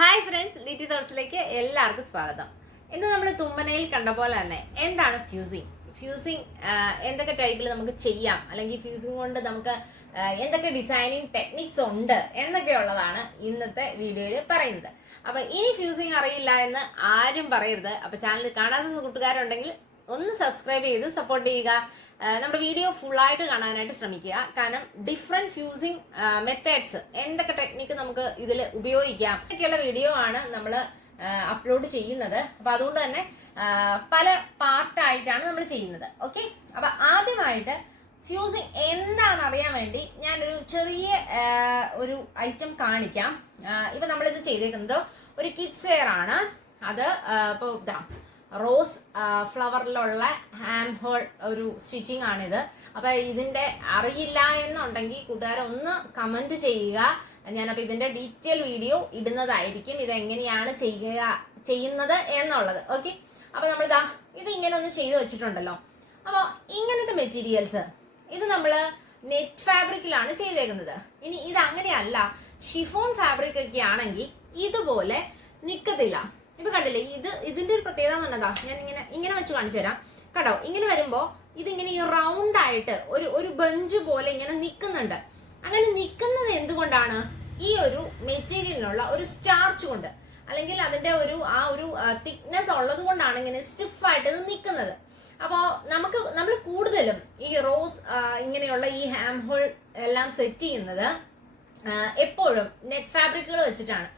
Hi friends, Litty തോട്ട്സിലേക്ക് എല്ലാവർക്കും സ്വാഗതം. ഇന്ന് നമ്മൾ തുമ്പനയിൽ കണ്ട പോലെ തന്നെ എന്താണ് ഫ്യൂസിങ് എന്തൊക്കെ ടൈപ്പിൽ നമുക്ക് ചെയ്യാം, അല്ലെങ്കിൽ ഫ്യൂസിങ് കൊണ്ട് നമുക്ക് എന്തൊക്കെ ഡിസൈനിങ് ടെക്നിക്സ് ഉണ്ട് എന്നൊക്കെയുള്ളതാണ് ഇന്നത്തെ വീഡിയോയിൽ പറയുന്നത്. അപ്പൊ ഇനി ഫ്യൂസിങ് അറിയില്ല എന്ന് ആരും പറയരുത്. അപ്പൊ ചാനൽ കാണാത്ത കൂട്ടുകാരുണ്ടെങ്കിൽ ഒന്ന് സബ്സ്ക്രൈബ് ചെയ്ത് സപ്പോർട്ട് ചെയ്യുക. നമ്മുടെ വീഡിയോ ഫുള്ളായിട്ട് കാണാനായിട്ട് ശ്രമിക്കുക. കാരണം ഡിഫറെന്റ് ഫ്യൂസിങ് മെത്തേഡ്സ്, എന്തൊക്കെ ടെക്നിക്ക് നമുക്ക് ഇതിൽ ഉപയോഗിക്കാം എന്നൊക്കെയുള്ള വീഡിയോ ആണ് നമ്മൾ അപ്ലോഡ് ചെയ്യുന്നത്. അപ്പൊ അതുകൊണ്ട് തന്നെ പല പാർട്ടായിട്ടാണ് നമ്മൾ ചെയ്യുന്നത്. ഓക്കെ, അപ്പൊ ആദ്യമായിട്ട് ഫ്യൂസിങ് എന്താണെന്ന് അറിയാൻ വേണ്ടി ഞാനൊരു ചെറിയ ഒരു ഐറ്റം കാണിക്കാം. ഇപ്പൊ നമ്മളിത് ചെയ്തേക്കുന്നത് ഒരു കിഡ്സ് വെയർ ആണ്. അത് ഇപ്പോൾ ഇതാ റോസ് ഫ്ലവറിലുള്ള ഹാൻഡ് ഹോൾ ഒരു സ്റ്റിച്ചിങ് ആണിത്. അപ്പൊ ഇതിന്റെ അറിയില്ല എന്നുണ്ടെങ്കിൽ കൂട്ടുകാരെ ഒന്ന് കമന്റ് ചെയ്യുക. ഞാനപ്പോൾ ഇതിന്റെ ഡീറ്റെയിൽ വീഡിയോ ഇടുന്നതായിരിക്കും, ഇതെങ്ങനെയാണ് ചെയ്യുന്നത് എന്നുള്ളത്. ഓക്കെ, അപ്പൊ നമ്മളിതാ ഇത് ഇങ്ങനെ ഒന്ന് ചെയ്ത് വെച്ചിട്ടുണ്ടല്ലോ. അപ്പോൾ ഇങ്ങനത്തെ മെറ്റീരിയൽസ് ഇത് നമ്മൾ നെറ്റ് ഫാബ്രിക്കിലാണ് ചെയ്തേക്കുന്നത്. ഇനി ഇത് അങ്ങനെയല്ല, ഷിഫോൺ ഫാബ്രിക് ഒക്കെ ആണെങ്കിൽ ഇതുപോലെ നിക്കത്തില്ല. ഇപ്പൊ കണ്ടില്ലേ, ഇതിന്റെ ഒരു പ്രത്യേകത എന്ന് പറഞ്ഞതാ, ഞാൻ ഇങ്ങനെ വെച്ച് കാണിച്ചു തരാം. കണ്ടോ, ഇങ്ങനെ വരുമ്പോ ഇതിങ്ങനെ ഈ റൗണ്ട് ആയിട്ട് ഒരു ബെഞ്ച് പോലെ ഇങ്ങനെ നിൽക്കുന്നുണ്ട്. അങ്ങനെ നിൽക്കുന്നത് എന്തുകൊണ്ടാണ്? ഈ ഒരു മെറ്റീരിയലിനുള്ള ഒരു സ്റ്റാർച്ച് കൊണ്ട്, അല്ലെങ്കിൽ അതിന്റെ ഒരു തിക്നെസ് ഉള്ളത് കൊണ്ടാണ് ഇങ്ങനെ സ്റ്റിഫായിട്ട് ഇത് നിൽക്കുന്നത്. അപ്പോൾ നമ്മൾ കൂടുതലും ഈ റോസ് ഇങ്ങനെയുള്ള ഈ ഹാം ഹോൾ എല്ലാം സെറ്റ് ചെയ്യുന്നത് എപ്പോഴും നെറ്റ് ഫാബ്രിക്കുകൾ വെച്ചിട്ടാണ്.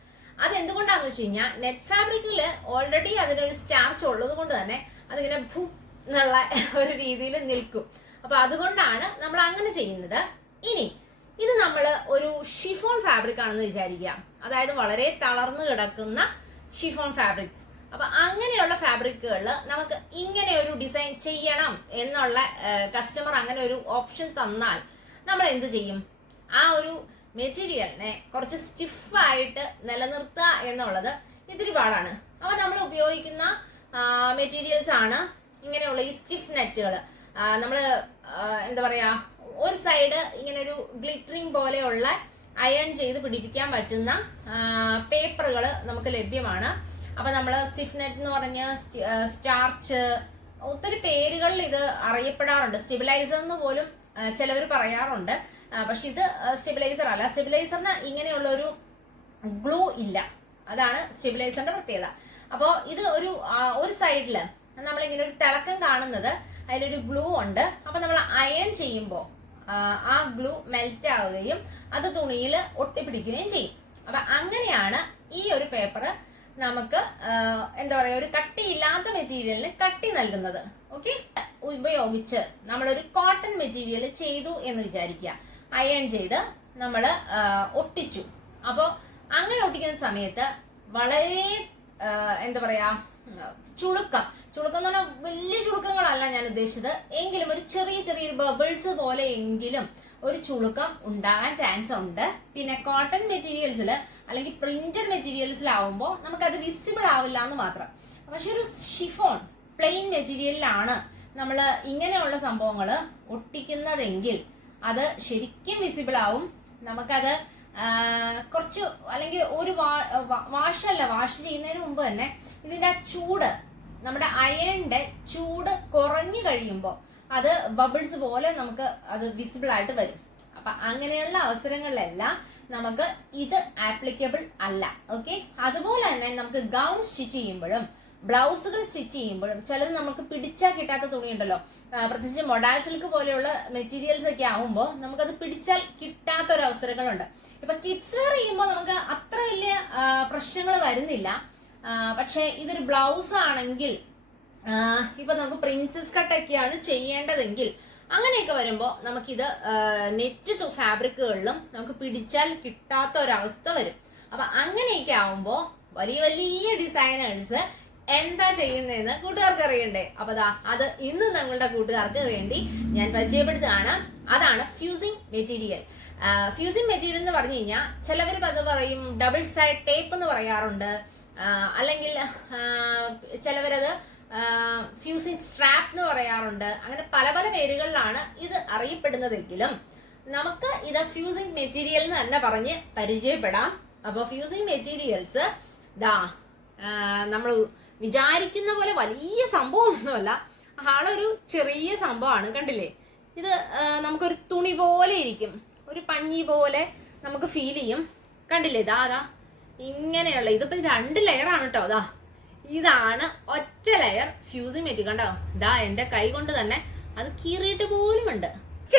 അതെന്തുകൊണ്ടാന്ന് വെച്ച് കഴിഞ്ഞാൽ നെറ്റ് ഫാബ്രിക്കിൽ ഓൾറെഡി അതിനൊരു സ്റ്റാർച്ച് ഉള്ളത് കൊണ്ട് തന്നെ അതിങ്ങനെ ഭൂ എന്നുള്ള ഒരു രീതിയിൽ നിൽക്കും. അപ്പൊ അതുകൊണ്ടാണ് നമ്മൾ അങ്ങനെ ചെയ്യുന്നത്. ഇനി ഇത് നമ്മൾ ഒരു ഷിഫോൺ ഫാബ്രിക് ആണെന്ന് വിചാരിക്കുക, അതായത് വളരെ തളർന്നു കിടക്കുന്ന ഷിഫോൺ ഫാബ്രിക്സ്. അപ്പൊ അങ്ങനെയുള്ള ഫാബ്രിക്കുകളിൽ നമുക്ക് ഇങ്ങനെ ഒരു ഡിസൈൻ ചെയ്യണം എന്നുള്ള കസ്റ്റമർ അങ്ങനെ ഒരു ഓപ്ഷൻ തന്നാൽ നമ്മൾ എന്ത് ചെയ്യും? ആ ഒരു മെറ്റീരിയലിനെ കുറച്ച് സ്റ്റിഫായിട്ട് നിലനിർത്തുക എന്നുള്ളത് ഇത്തിരി പാടാണ്. അപ്പൊ നമ്മൾ ഉപയോഗിക്കുന്ന മെറ്റീരിയൽസ് ആണ് ഇങ്ങനെയുള്ള ഈ സ്റ്റിഫ് നെറ്റുകൾ. നമ്മൾ എന്താ പറയാ, ഒരു സൈഡ് ഇങ്ങനെ ഒരു ഗ്ലിറ്ററിങ് പോലെയുള്ള അയൺ ചെയ്ത് പിടിപ്പിക്കാൻ പറ്റുന്ന പേപ്പറുകൾ നമുക്ക് ലഭ്യമാണ്. അപ്പൊ നമ്മൾ സ്റ്റിഫ് നെറ്റ് എന്ന് പറഞ്ഞ സ്റ്റാർച്ച്, ഒത്തിരി പേരുകളിൽ ഇത് അറിയപ്പെടാറുണ്ട്. സ്റ്റെബിലൈസർ എന്ന് പോലും ചിലവർ പറയാറുണ്ട്. പക്ഷെ ഇത് സ്റ്റെബിലൈസർ അല്ല. സ്റ്റെബിലൈസറിന് ഇങ്ങനെയുള്ള ഗ്ലൂ ഇല്ല, അതാണ് സ്റ്റെബിലൈസറിന്റെ പ്രത്യേകത. അപ്പോൾ ഇത് ഒരു സൈഡില് നമ്മളിങ്ങനെ ഒരു തിളക്കം കാണുന്നത്, അതിലൊരു ഗ്ലൂ ഉണ്ട്. അപ്പൊ നമ്മൾ അയൺ ചെയ്യുമ്പോൾ ആ ഗ്ലൂ മെൽറ്റ് ആവുകയും അത് തുണിയിൽ ഒട്ടിപ്പിടിക്കുകയും ചെയ്യും. അപ്പൊ അങ്ങനെയാണ് ഈ ഒരു പേപ്പർ നമുക്ക് എന്താ പറയാ, ഒരു കട്ടിയില്ലാത്ത മെറ്റീരിയലിന് കട്ടി നൽകുന്നത്. ഓക്കെ, ഉപയോഗിച്ച് നമ്മളൊരു കോട്ടൺ മെറ്റീരിയൽ ചെയ്തു എന്ന് വിചാരിക്കുക. അയൺ ചെയ്ത് നമ്മൾ ഒട്ടിച്ചു. അപ്പോൾ അങ്ങനെ ഒട്ടിക്കുന്ന സമയത്ത് വളരെ എന്താ പറയാ, ചുളുക്കം എന്ന് പറഞ്ഞാൽ വലിയ ചുളുക്കങ്ങളല്ല ഞാൻ ഉദ്ദേശിച്ചത്, എങ്കിലും ഒരു ചെറിയൊരു ബബിൾസ് പോലെ എങ്കിലും ഒരു ചുളുക്കം ഉണ്ടാകാൻ ചാൻസ് ഉണ്ട്. പിന്നെ കോട്ടൺ മെറ്റീരിയൽസിൽ അല്ലെങ്കിൽ പ്രിന്റഡ് മെറ്റീരിയൽസിലാവുമ്പോൾ നമുക്കത് വിസിബിൾ ആവില്ല എന്ന് മാത്രം. പക്ഷെ ഒരു ഷിഫോൺ പ്ലെയിൻ മെറ്റീരിയലിലാണ് നമ്മൾ ഇങ്ങനെയുള്ള സംഭവങ്ങൾ ഒട്ടിക്കുന്നതെങ്കിൽ അത് ശരിക്കും വിസിബിൾ ആവും. നമുക്കത് കുറച്ച്, അല്ലെങ്കിൽ ഒരു വാഷ് ചെയ്യുന്നതിന് മുമ്പ് തന്നെ ഇതിന്റെ ആ ചൂട്, നമ്മുടെ അയണിന്റെ ചൂട് കുറഞ്ഞു കഴിയുമ്പോൾ അത് ബബിൾസ് പോലെ നമുക്ക് അത് വിസിബിൾ ആയിട്ട് വരും. അപ്പൊ അങ്ങനെയുള്ള അവസരങ്ങളിലെല്ലാം നമുക്ക് ഇത് ആപ്ലിക്കബിൾ അല്ല. ഓക്കെ, അതുപോലെ തന്നെ നമുക്ക് ഗൗൺ സ്റ്റിച്ച് ചെയ്യുമ്പോഴും ബ്ലൗസുകൾ സ്റ്റിച്ച് ചെയ്യുമ്പോഴും ചിലത് നമുക്ക് പിടിച്ചാൽ കിട്ടാത്ത തുണിയുണ്ടല്ലോ, പ്രത്യേകിച്ച് മൊഡാൾ സിൽക്ക് പോലെയുള്ള മെറ്റീരിയൽസ് ഒക്കെ ആവുമ്പോൾ നമുക്കത് പിടിച്ചാൽ കിട്ടാത്ത ഒരു അവസരങ്ങളുണ്ട്. ഇപ്പൊ കിഡ്സ് വെയർ ചെയ്യുമ്പോൾ നമുക്ക് അത്ര വലിയ പ്രശ്നങ്ങൾ വരുന്നില്ല. പക്ഷെ ഇതൊരു ബ്ലൗസ് ആണെങ്കിൽ, ഇപ്പൊ നമുക്ക് പ്രിൻസസ് കട്ടൊക്കെയാണ് ചെയ്യേണ്ടതെങ്കിൽ, അങ്ങനെയൊക്കെ വരുമ്പോൾ നമുക്കിത് നെറ്റ് ഫാബ്രിക്കുകളിലും നമുക്ക് പിടിച്ചാൽ കിട്ടാത്ത ഒരവസ്ഥ വരും. അപ്പൊ അങ്ങനെയൊക്കെ ആവുമ്പോൾ വലിയ ഡിസൈനേഴ്സ് എന്താ ചെയ്യുന്നതെന്ന് കൂട്ടുകാർക്ക് അറിയണ്ടേ? അപ്പൊ അത് ഇന്ന് ഞങ്ങളുടെ കൂട്ടുകാർക്ക് വേണ്ടി ഞാൻ പരിചയപ്പെടുത്തുകയാണ്. അതാണ് ഫ്യൂസിങ് മെറ്റീരിയൽ. ഫ്യൂസിങ് മെറ്റീരിയൽ എന്ന് പറഞ്ഞു കഴിഞ്ഞാൽ ചിലവർ അത് പറയും ഡബിൾ സൈഡ് ടേപ്പ് എന്ന് പറയാറുണ്ട്, അല്ലെങ്കിൽ ചിലവരത് ഫ്യൂസിങ് സ്ട്രാപ്പ് എന്ന് പറയാറുണ്ട്. അങ്ങനെ പല പേരുകളിലാണ് ഇത് അറിയപ്പെടുന്നതെങ്കിലും നമുക്ക് ഇത് ഫ്യൂസിങ് മെറ്റീരിയൽ എന്ന് തന്നെ പറഞ്ഞ് പരിചയപ്പെടാം. അപ്പോൾ ഫ്യൂസിങ് മെറ്റീരിയൽസ് ഇതാ നമ്മൾ വിചാരിക്കുന്ന പോലെ വലിയ സംഭവമൊന്നുമല്ല, ആളൊരു ചെറിയ സംഭവമാണ്. കണ്ടില്ലേ, ഇത് നമുക്കൊരു തുണി പോലെ ഇരിക്കും, ഒരു പഞ്ഞി പോലെ നമുക്ക് ഫീൽ ചെയ്യും. കണ്ടില്ലേ, ഇതാ ഇങ്ങനെയുള്ള ഇതിപ്പോ 2 ലെയറാണ് കേട്ടോ. അതാ ഇതാണ് ഒറ്റ ലെയർ ഫ്യൂസിങ് മെറ്റീരിയൽ. കണ്ടോ, ഇതാ എന്റെ കൈ കൊണ്ട് തന്നെ അത് കീറിയിട്ട് പോലും ഉണ്ട്.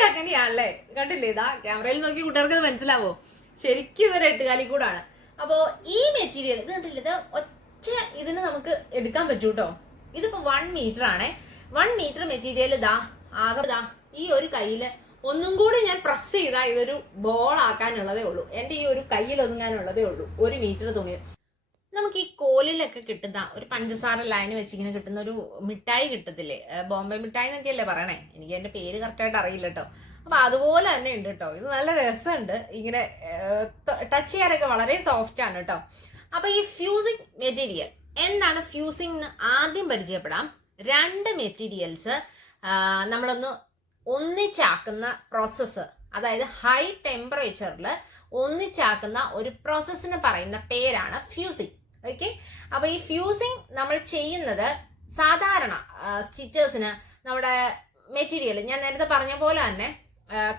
അങ്ങനെയാണല്ലേ, കണ്ടില്ലേ, ഇതാ ക്യാമറയിൽ നോക്കി കൂട്ടുകാർക്ക് മനസ്സിലാവോ, ശരിക്കും ഇതൊരു എട്ടുകാലിക്കൂടാണ്. അപ്പോ ഈ മെറ്റീരിയൽ ഇത് കണ്ടില്ലേ, ഇത് ഒറ്റ ഇതിന് നമുക്ക് എടുക്കാൻ പറ്റൂ കേട്ടോ. ഇതിപ്പോ 1 മീറ്റർ ആണേ. 1 മീറ്റർ മെറ്റീരിയൽ ഇതാ ആകെ ഇതാ ഈ ഒരു കയ്യില് ഒന്നും കൂടി ഞാൻ പ്രസ് ചെയ്താൽ ഇതൊരു ബോൾ ആക്കാനുള്ളതേ ഉള്ളൂ. എൻ്റെ ഈ ഒരു കയ്യിൽ ഒതുങ്ങാനുള്ളതേ ഉള്ളൂ 1 മീറ്റർ തുണി. നമുക്ക് ഈ കോലിലൊക്കെ കിട്ടുന്ന ഒരു പഞ്ചസാര ലൈൻ വെച്ചിങ്ങനെ കിട്ടുന്ന ഒരു മിഠായി കിട്ടത്തില്ലേ, ബോംബെ മിഠായി എന്നൊക്കെയല്ലേ പറയണേ, എനിക്ക് എൻ്റെ പേര് കറക്റ്റായിട്ട് അറിയില്ല കേട്ടോ. അപ്പൊ അതുപോലെ തന്നെ ഉണ്ട് കേട്ടോ. ഇത് നല്ല രസമുണ്ട്, ഇങ്ങനെ ടച്ച് ചെയ്യാനൊക്കെ വളരെ സോഫ്റ്റ് ആണ് കേട്ടോ. അപ്പൊ ഈ ഫ്യൂസിങ് മെറ്റീരിയൽ എന്താണ്, ഫ്യൂസിങ് എന്ന് ആദ്യം പരിചയപ്പെടാം. 2 മെറ്റീരിയൽസ് നമ്മളൊന്ന് ഒന്നിച്ചാക്കുന്ന പ്രോസസ്സ്, അതായത് ഹൈ ടെമ്പറേച്ചറിൽ ഒന്നിച്ചാക്കുന്ന ഒരു പ്രോസസ്സിന് പറയുന്ന പേരാണ് ഫ്യൂസിങ്. ഓക്കെ, അപ്പൊ ഈ ഫ്യൂസിങ് നമ്മൾ ചെയ്യുന്നത് സാധാരണ സ്റ്റിച്ചേഴ്സിന് നമ്മുടെ മെറ്റീരിയൽ ഞാൻ നേരത്തെ പറഞ്ഞ പോലെ തന്നെ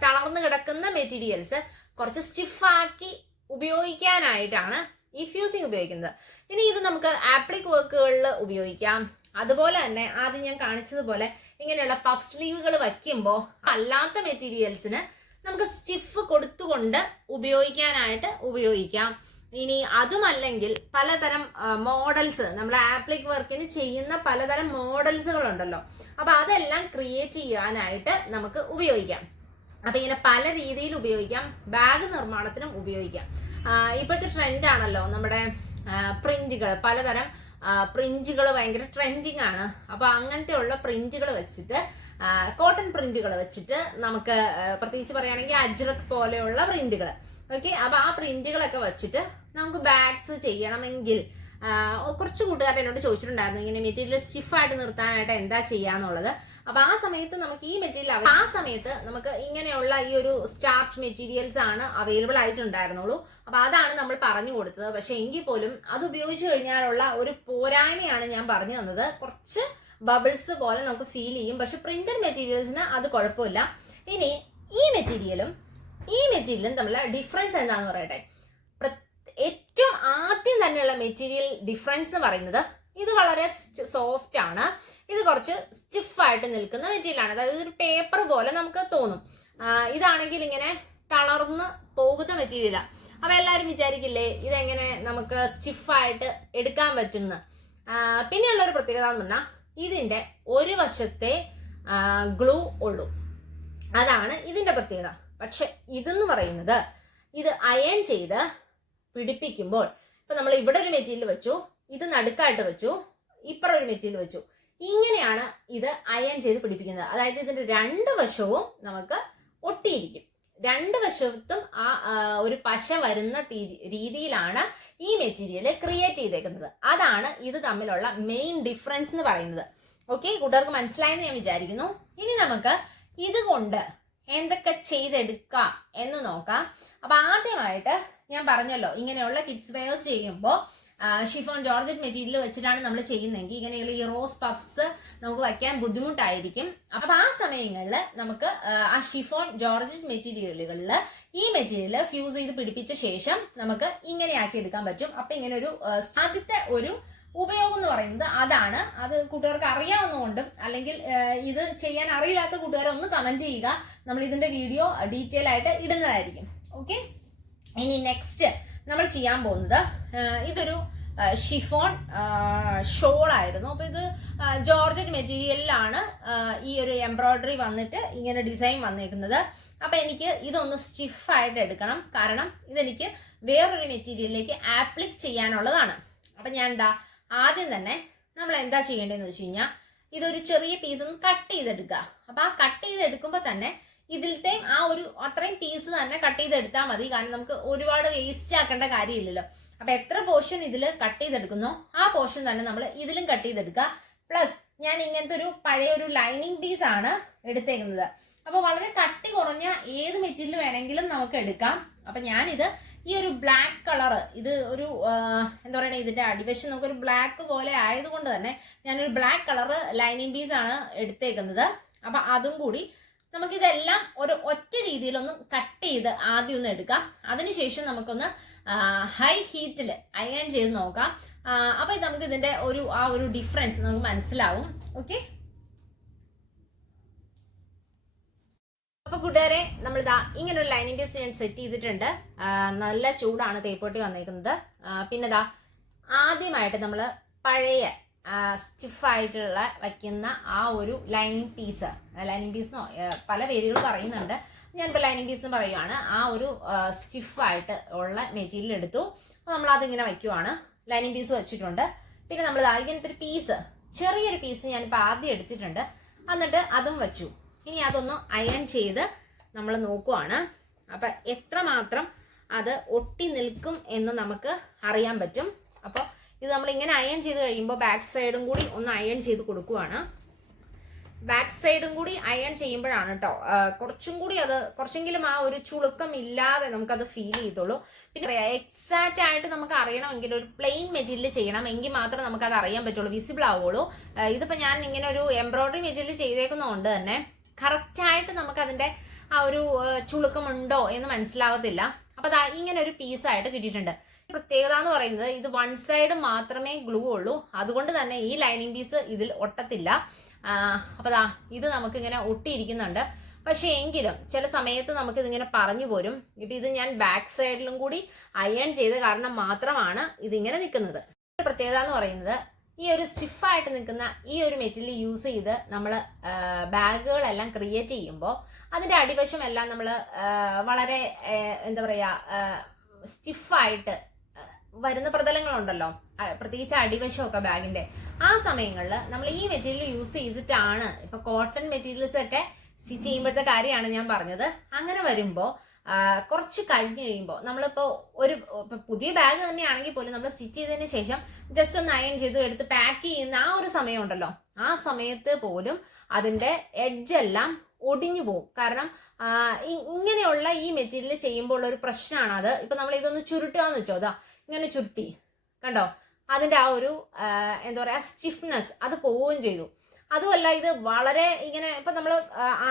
തളർന്നു കിടക്കുന്ന മെറ്റീരിയൽസ് കുറച്ച് സ്റ്റിഫാക്കി ഉപയോഗിക്കാനായിട്ടാണ് ഈ ഫ്യൂസിങ് ഉപയോഗിക്കുന്നത്. ഇനി ഇത് നമുക്ക് ആപ്ലിക് വർക്കുകളിൽ ഉപയോഗിക്കാം. അതുപോലെ തന്നെ ആദ്യം ഞാൻ കാണിച്ചതുപോലെ ഇങ്ങനെയുള്ള പഫ് സ്ലീവുകൾ വയ്ക്കുമ്പോൾ അല്ലാത്ത മെറ്റീരിയൽസിന് നമുക്ക് സ്റ്റിഫ് കൊടുത്തുകൊണ്ട് ഉപയോഗിക്കാം. ഇനി അതുമല്ലെങ്കിൽ പലതരം മോഡൽസ്, നമ്മൾ ആപ്ലിക് വർക്കിന് ചെയ്യുന്ന പലതരം മോഡൽസുകളുണ്ടല്ലോ, അപ്പൊ അതെല്ലാം ക്രിയേറ്റ് ചെയ്യാനായിട്ട് നമുക്ക് ഉപയോഗിക്കാം. അപ്പൊ ഇങ്ങനെ പല രീതിയിൽ ഉപയോഗിക്കാം. ബാഗ് നിർമ്മാണത്തിനും ഉപയോഗിക്കാം. ഇപ്പോഴത്തെ ട്രെൻഡ് ആണല്ലോ നമ്മുടെ പ്രിന്റുകൾ, പലതരം പ്രിന്റുകൾ ഭയങ്കര ട്രെൻഡിങ് ആണ്. അപ്പൊ അങ്ങനത്തെ ഉള്ള പ്രിന്റുകൾ വെച്ചിട്ട്, കോട്ടൺ പ്രിന്റുകൾ വെച്ചിട്ട് നമുക്ക് പ്രത്യേകിച്ച് പറയുകയാണെങ്കിൽ അജ്രക് പോലെയുള്ള പ്രിന്റുകൾ, ഓക്കെ, അപ്പൊ ആ പ്രിന്റുകളൊക്കെ വെച്ചിട്ട് നമുക്ക് ബാഗ്സ് ചെയ്യണമെങ്കിൽ കുറച്ച് കൂട്ടുകാർ എന്നോട് ചോദിച്ചിട്ടുണ്ടായിരുന്നു ഇങ്ങനെ മെറ്റീരിയൽ സ്റ്റിഫായിട്ട് നിർത്താനായിട്ട് എന്താ ചെയ്യാന്നുള്ളത്. അപ്പൊ ആ സമയത്ത് നമുക്ക് ഈ മെറ്റീരിയൽ ആ സമയത്ത് നമുക്ക് ഇങ്ങനെയുള്ള ഈ ഒരു സ്റ്റാർച്ച് മെറ്റീരിയൽസ് ആണ് അവൈലബിൾ ആയിട്ടുണ്ടായിരുന്നുള്ളൂ. അപ്പൊ അതാണ് നമ്മൾ പറഞ്ഞു കൊടുത്തത്. പക്ഷെ എങ്കിൽ പോലും അത് ഉപയോഗിച്ച് കഴിഞ്ഞാലുള്ള ഒരു പോരായ്മയാണ് ഞാൻ പറഞ്ഞു തന്നത്. കുറച്ച് ബബിൾസ് പോലെ നമുക്ക് ഫീൽ ചെയ്യും. പക്ഷെ പ്രിന്റഡ് മെറ്റീരിയൽസിന് അത് കുഴപ്പമില്ല. ഇനി ഈ മെറ്റീരിയലും തമ്മിലുള്ള ഡിഫറൻസ് എന്താണെന്ന് പറയട്ടെ. ഏറ്റവും ആദ്യം തന്നെയുള്ള മെറ്റീരിയൽ ഡിഫറൻസ് എന്ന് പറയുന്നത് ഇത് വളരെ സോഫ്റ്റ് ആണ്. ഇത് കുറച്ച് സ്റ്റിഫായിട്ട് നിൽക്കുന്ന മെറ്റീരിയൽ ആണ്. അതായത് ഒരു പേപ്പർ പോലെ നമുക്ക് തോന്നും. ഇതാണെങ്കിൽ ഇങ്ങനെ തളർന്ന് പോകുന്ന മെറ്റീരിയലാണ്. അപ്പൊ എല്ലാവരും വിചാരിക്കില്ലേ ഇതെങ്ങനെ നമുക്ക് സ്റ്റിഫായിട്ട് എടുക്കാൻ പറ്റുന്ന. പിന്നെയുള്ള ഒരു പ്രത്യേകത എന്ന് പറഞ്ഞാൽ ഇതിന്റെ ഒരു വശത്തെ ഗ്ലൂ ഉള്ളൂ, അതാണ് ഇതിന്റെ പ്രത്യേകത. പക്ഷെ ഇതെന്ന് പറയുന്നത് ഇത് അയൺ ചെയ്ത് പിടിപ്പിക്കുമ്പോൾ, ഇപ്പൊ നമ്മൾ ഇവിടെ ഒരു മെറ്റീരിയൽ വെച്ചു, ഇത് നടുക്കായിട്ട് വെച്ചു, ഇപ്പുറം ഒരു മെറ്റീരിയൽ വെച്ചു, ഇങ്ങനെയാണ് ഇത് അയൺ ചെയ്ത് പിടിപ്പിക്കുന്നത്. അതായത് ഇതിന്റെ 2 വശവും നമുക്ക് ഒട്ടിയിരിക്കും. 2 വശത്തും ആ ഒരു പശ വരുന്ന രീതിയിലാണ് ഈ മെറ്റീരിയൽ ക്രിയേറ്റ് ചെയ്തേക്കുന്നത്. അതാണ് ഇത് തമ്മിലുള്ള മെയിൻ ഡിഫറൻസ് എന്ന് പറയുന്നത്. ഓക്കെ, കൂട്ടുകാർക്ക് മനസ്സിലായെന്ന് ഞാൻ വിചാരിക്കുന്നു. ഇനി നമുക്ക് ഇതുകൊണ്ട് എന്തൊക്കെ ചെയ്തെടുക്കാം എന്ന് നോക്കാം. അപ്പൊ ആദ്യമായിട്ട് ഞാൻ പറഞ്ഞല്ലോ, ഇങ്ങനെയുള്ള കിഡ്സ് വെയേഴ്സ് ചെയ്യുമ്പോൾ ഷിഫോൺ ജോർജറ്റ് മെറ്റീരിയൽ വെച്ചിട്ടാണ് നമ്മൾ ചെയ്യുന്നതെങ്കിൽ ഇങ്ങനെയുള്ള ഈ റോസ് പഫ്സ് നമുക്ക് വയ്ക്കാൻ ബുദ്ധിമുട്ടായിരിക്കും. അപ്പൊ ആ സമയങ്ങളിൽ നമുക്ക് ആ ഷിഫോൺ ജോർജറ്റ് മെറ്റീരിയലുകളിൽ ഈ മെറ്റീരിയൽ ഫ്യൂസ് ചെയ്ത് പിടിപ്പിച്ച ശേഷം നമുക്ക് ഇങ്ങനെയാക്കി എടുക്കാൻ പറ്റും. അപ്പൊ ഇങ്ങനെ ഒരു ആദ്യത്തെ ഒരു ഉപയോഗം എന്ന് പറയുന്നത് അതാണ്. അത് കൂട്ടുകാർക്ക് അറിയാവുന്നതുകൊണ്ടും അല്ലെങ്കിൽ ഇത് ചെയ്യാൻ അറിയില്ലാത്ത കൂട്ടുകാരെ ഒന്ന് കമന്റ് ചെയ്യുക. നമ്മൾ ഇതിന്റെ വീഡിയോ ഡീറ്റെയിൽ ആയിട്ട് ഇടുന്നതായിരിക്കും. ഓക്കെ, ഇനി നെക്സ്റ്റ് നമ്മൾ ചെയ്യാൻ പോകുന്നത് ഇതൊരു ഷിഫോൺ ഷോൾ ആയിരുന്നു. അപ്പൊ ഇത് ജോർജറ്റ് മെറ്റീരിയലിലാണ് ഈ ഒരു എംബ്രോയിഡറി വന്നിട്ട് ഇങ്ങനെ ഡിസൈൻ വന്നേക്കുന്നത്. അപ്പൊ എനിക്ക് ഇതൊന്ന് സ്റ്റിഫായിട്ട് എടുക്കണം, കാരണം ഇതെനിക്ക് വേറൊരു മെറ്റീരിയലിലേക്ക് ആപ്ലിക് ചെയ്യാനുള്ളതാണ്. അപ്പൊ ഞാൻ ആദ്യം തന്നെ നമ്മൾ എന്താ ചെയ്യേണ്ടതെന്ന് വെച്ച് കഴിഞ്ഞാൽ ഇതൊരു ചെറിയ പീസ് ഒന്ന് കട്ട് ചെയ്തെടുക്കുക. അപ്പൊ ആ കട്ട് ചെയ്തെടുക്കുമ്പോൾ തന്നെ ഇതിലത്തെ ആ ഒരു അത്രയും പീസ് തന്നെ കട്ട് ചെയ്തെടുത്താൽ മതി. കാരണം നമുക്ക് ഒരുപാട് വേസ്റ്റ് ആക്കേണ്ട കാര്യമില്ലല്ലോ. അപ്പൊ എത്ര പോർഷൻ ഇതിൽ കട്ട് ചെയ്തെടുക്കുന്നോ ആ പോർഷൻ തന്നെ നമ്മൾ ഇതിലും കട്ട് ചെയ്തെടുക്കുക. പ്ലസ് ഞാൻ ഇങ്ങനത്തെ ഒരു പഴയ ഒരു ലൈനിങ് പീസ് ആണ് എടുത്തേക്കുന്നത്. അപ്പൊ വളരെ കട്ടി കുറഞ്ഞ ഏത് മെറ്റീരിയൽ വേണമെങ്കിലും നമുക്ക് എടുക്കാം. അപ്പൊ ഞാനിത് ഈ ഒരു ബ്ലാക്ക് കളർ ഇത് ഒരു എന്താ പറയുക, ഇതിന്റെ അടിവശം നമുക്കൊരു ബ്ലാക്ക് പോലെ ആയതുകൊണ്ട് തന്നെ ഞാനൊരു ബ്ലാക്ക് കളർ ലൈനിങ് പീസ് ആണ് എടുത്തേക്കുന്നത്. അപ്പൊ അതും കൂടി നമുക്കിതെല്ലാം ഒരു ഒറ്റ രീതിയിലൊന്ന് കട്ട് ചെയ്ത് ആദ്യം ഒന്ന് എടുക്കാം. അതിനുശേഷം നമുക്കൊന്ന് ഹൈ ഹീറ്റിൽ അയൺ ചെയ്ത് നോക്കാം. അപ്പൊ നമുക്ക് ഇതിന്റെ ആ ഒരു ഡിഫറൻസ് നമുക്ക് മനസ്സിലാവും. ഓക്കെ, അപ്പൊ കൂട്ടുകാരെ, നമ്മളിതാ ഇങ്ങനെ ഒരു ലൈനിങ് പീസ് ഞാൻ സെറ്റ് ചെയ്തിട്ടുണ്ട്. നല്ല ചൂടാണ് തേപ്പൊട്ടി വന്നേക്കുന്നത്. പിന്നെ ഇതാ ആദ്യമായിട്ട് നമ്മൾ പഴയ സ്റ്റിഫായിട്ടുള്ള വയ്ക്കുന്ന ആ ഒരു ലൈനിങ് പീസിനോ പല പേരുകൾ പറയുന്നുണ്ട്, ഞാനിപ്പോൾ ലൈനിങ് പീസ് പറയുവാണ്. ആ ഒരു സ്റ്റിഫായിട്ട് ഉള്ള മെറ്റീരിയൽ എടുത്തു. അപ്പോൾ നമ്മളതിങ്ങനെ വയ്ക്കുവാണ്. ലൈനിങ് പീസ് വെച്ചിട്ടുണ്ട്. പിന്നെ നമ്മൾ ഇങ്ങനത്തെ ഒരു പീസ്, ചെറിയൊരു പീസ് ഞാനിപ്പോൾ ആദ്യം എടുത്തിട്ടുണ്ട്. എന്നിട്ട് അതും വെച്ചു. ഇനി അതൊന്ന് അയൺ ചെയ്ത് നമ്മൾ നോക്കുവാണ്. അപ്പം എത്രമാത്രം അത് ഒട്ടി നിൽക്കും എന്ന് നമുക്ക് അറിയാൻ പറ്റും. അപ്പോൾ ഇത് നമ്മൾ ഇങ്ങനെ അയൺ ചെയ്ത് കഴിയുമ്പോൾ ബാക്ക് സൈഡും കൂടി ഒന്ന് അയൺ ചെയ്ത് കൊടുക്കുവാണ്. ബാക്ക് സൈഡും കൂടി അയൺ ചെയ്യുമ്പോഴാണ് കേട്ടോ കുറച്ചെങ്കിലും ആ ഒരു ചുളുക്കം ഇല്ലാതെ നമുക്കത് ഫീൽ ചെയ്തോളൂ. പിന്നെ പറയാം, എക്സാക്റ്റ് ആയിട്ട് നമുക്ക് അറിയണമെങ്കിൽ ഒരു പ്ലെയിൻ മെറ്റീരിയൽ ചെയ്യണം, എങ്കിൽ മാത്രമേ നമുക്കത് അറിയാൻ പറ്റുള്ളൂ, വിസിബിൾ ആവുള്ളൂ. ഇതിപ്പോൾ ഞാൻ ഇങ്ങനെ ഒരു എംബ്രോയിഡറി മെറ്റീരിയൽ ചെയ്തേക്കുന്നതുകൊണ്ട് തന്നെ കറക്റ്റായിട്ട് നമുക്കതിൻ്റെ ആ ഒരു ചുളുക്കമുണ്ടോ എന്ന് മനസ്സിലാവത്തില്ല. അപ്പോൾ ഇങ്ങനെ ഒരു പീസായിട്ട് കിട്ടിയിട്ടുണ്ട്. പ്രത്യേകത എന്ന് പറയുന്നത് ഇത് വൺ സൈഡ് മാത്രമേ ഗ്ലൂ ഉള്ളൂ, അതുകൊണ്ട് തന്നെ ഈ ലൈനിങ് പീസ് ഇതിൽ ഒട്ടത്തില്ല. അപ്പോൾ ഇത് നമുക്കിങ്ങനെ ഒട്ടിയിരിക്കുന്നുണ്ട്. പക്ഷേ എങ്കിലും ചില സമയത്ത് നമുക്കിതിങ്ങനെ പറഞ്ഞു പോരും. ഇപ്പം ഇത് ഞാൻ ബാക്ക് സൈഡിലും കൂടി അയൺ ചെയ്ത കാരണം മാത്രമാണ് ഇതിങ്ങനെ നിൽക്കുന്നത്. പ്രത്യേകത എന്ന് പറയുന്നത് ഈ ഒരു സ്റ്റിഫായിട്ട് നിൽക്കുന്ന ഈ ഒരു മെറ്റീരിയൽ യൂസ് ചെയ്ത് നമ്മൾ ബാഗുകളെല്ലാം ക്രിയേറ്റ് ചെയ്യുമ്പോൾ അതിൻ്റെ അടിവശം എല്ലാം നമ്മൾ വളരെ എന്താ പറയുക സ്റ്റിഫായിട്ട് വരുന്ന പ്രതലങ്ങളുണ്ടല്ലോ, പ്രത്യേകിച്ച് അടിവശമൊക്കെ ബാഗിന്റെ. ആ സമയങ്ങളിൽ നമ്മൾ ഈ മെറ്റീരിയൽ യൂസ് ചെയ്തിട്ടാണ്, ഇപ്പൊ കോട്ടൺ മെറ്റീരിയൽസ് ഒക്കെ സ്റ്റിച്ച് ചെയ്യുമ്പോഴത്തെ കാര്യമാണ് ഞാൻ പറഞ്ഞത്. അങ്ങനെ വരുമ്പോൾ കുറച്ച് കഴിഞ്ഞ് കഴിയുമ്പോൾ നമ്മളിപ്പോൾ പുതിയ ബാഗ് തന്നെയാണെങ്കിൽ പോലും നമ്മൾ സ്റ്റിച്ച് ചെയ്തതിന് ശേഷം ജസ്റ്റ് ഒന്ന് അയൺ ചെയ്ത് എടുത്ത് പാക്ക് ചെയ്യുന്ന ആ ഒരു സമയം ഉണ്ടല്ലോ, ആ സമയത്ത് പോലും അതിന്റെ എഡ്ജെല്ലാം ഒടിഞ്ഞു പോകും. കാരണം ഇങ്ങനെയുള്ള ഈ മെറ്റീരിയൽ ചെയ്യുമ്പോൾ ഉള്ള ഒരു പ്രശ്നമാണ് അത്. ഇപ്പൊ നമ്മൾ ഇതൊന്ന് ചുരുട്ടുക എന്ന് വെച്ചോ, ഇങ്ങനെ ചുരുട്ടി കണ്ടോ, അതിന്റെ ആ ഒരു എന്താ പറയാ സ്റ്റിഫ്നെസ് അത് പോവുകയും ചെയ്തു. അതുമല്ല ഇത് വളരെ ഇങ്ങനെ ഇപ്പൊ നമ്മൾ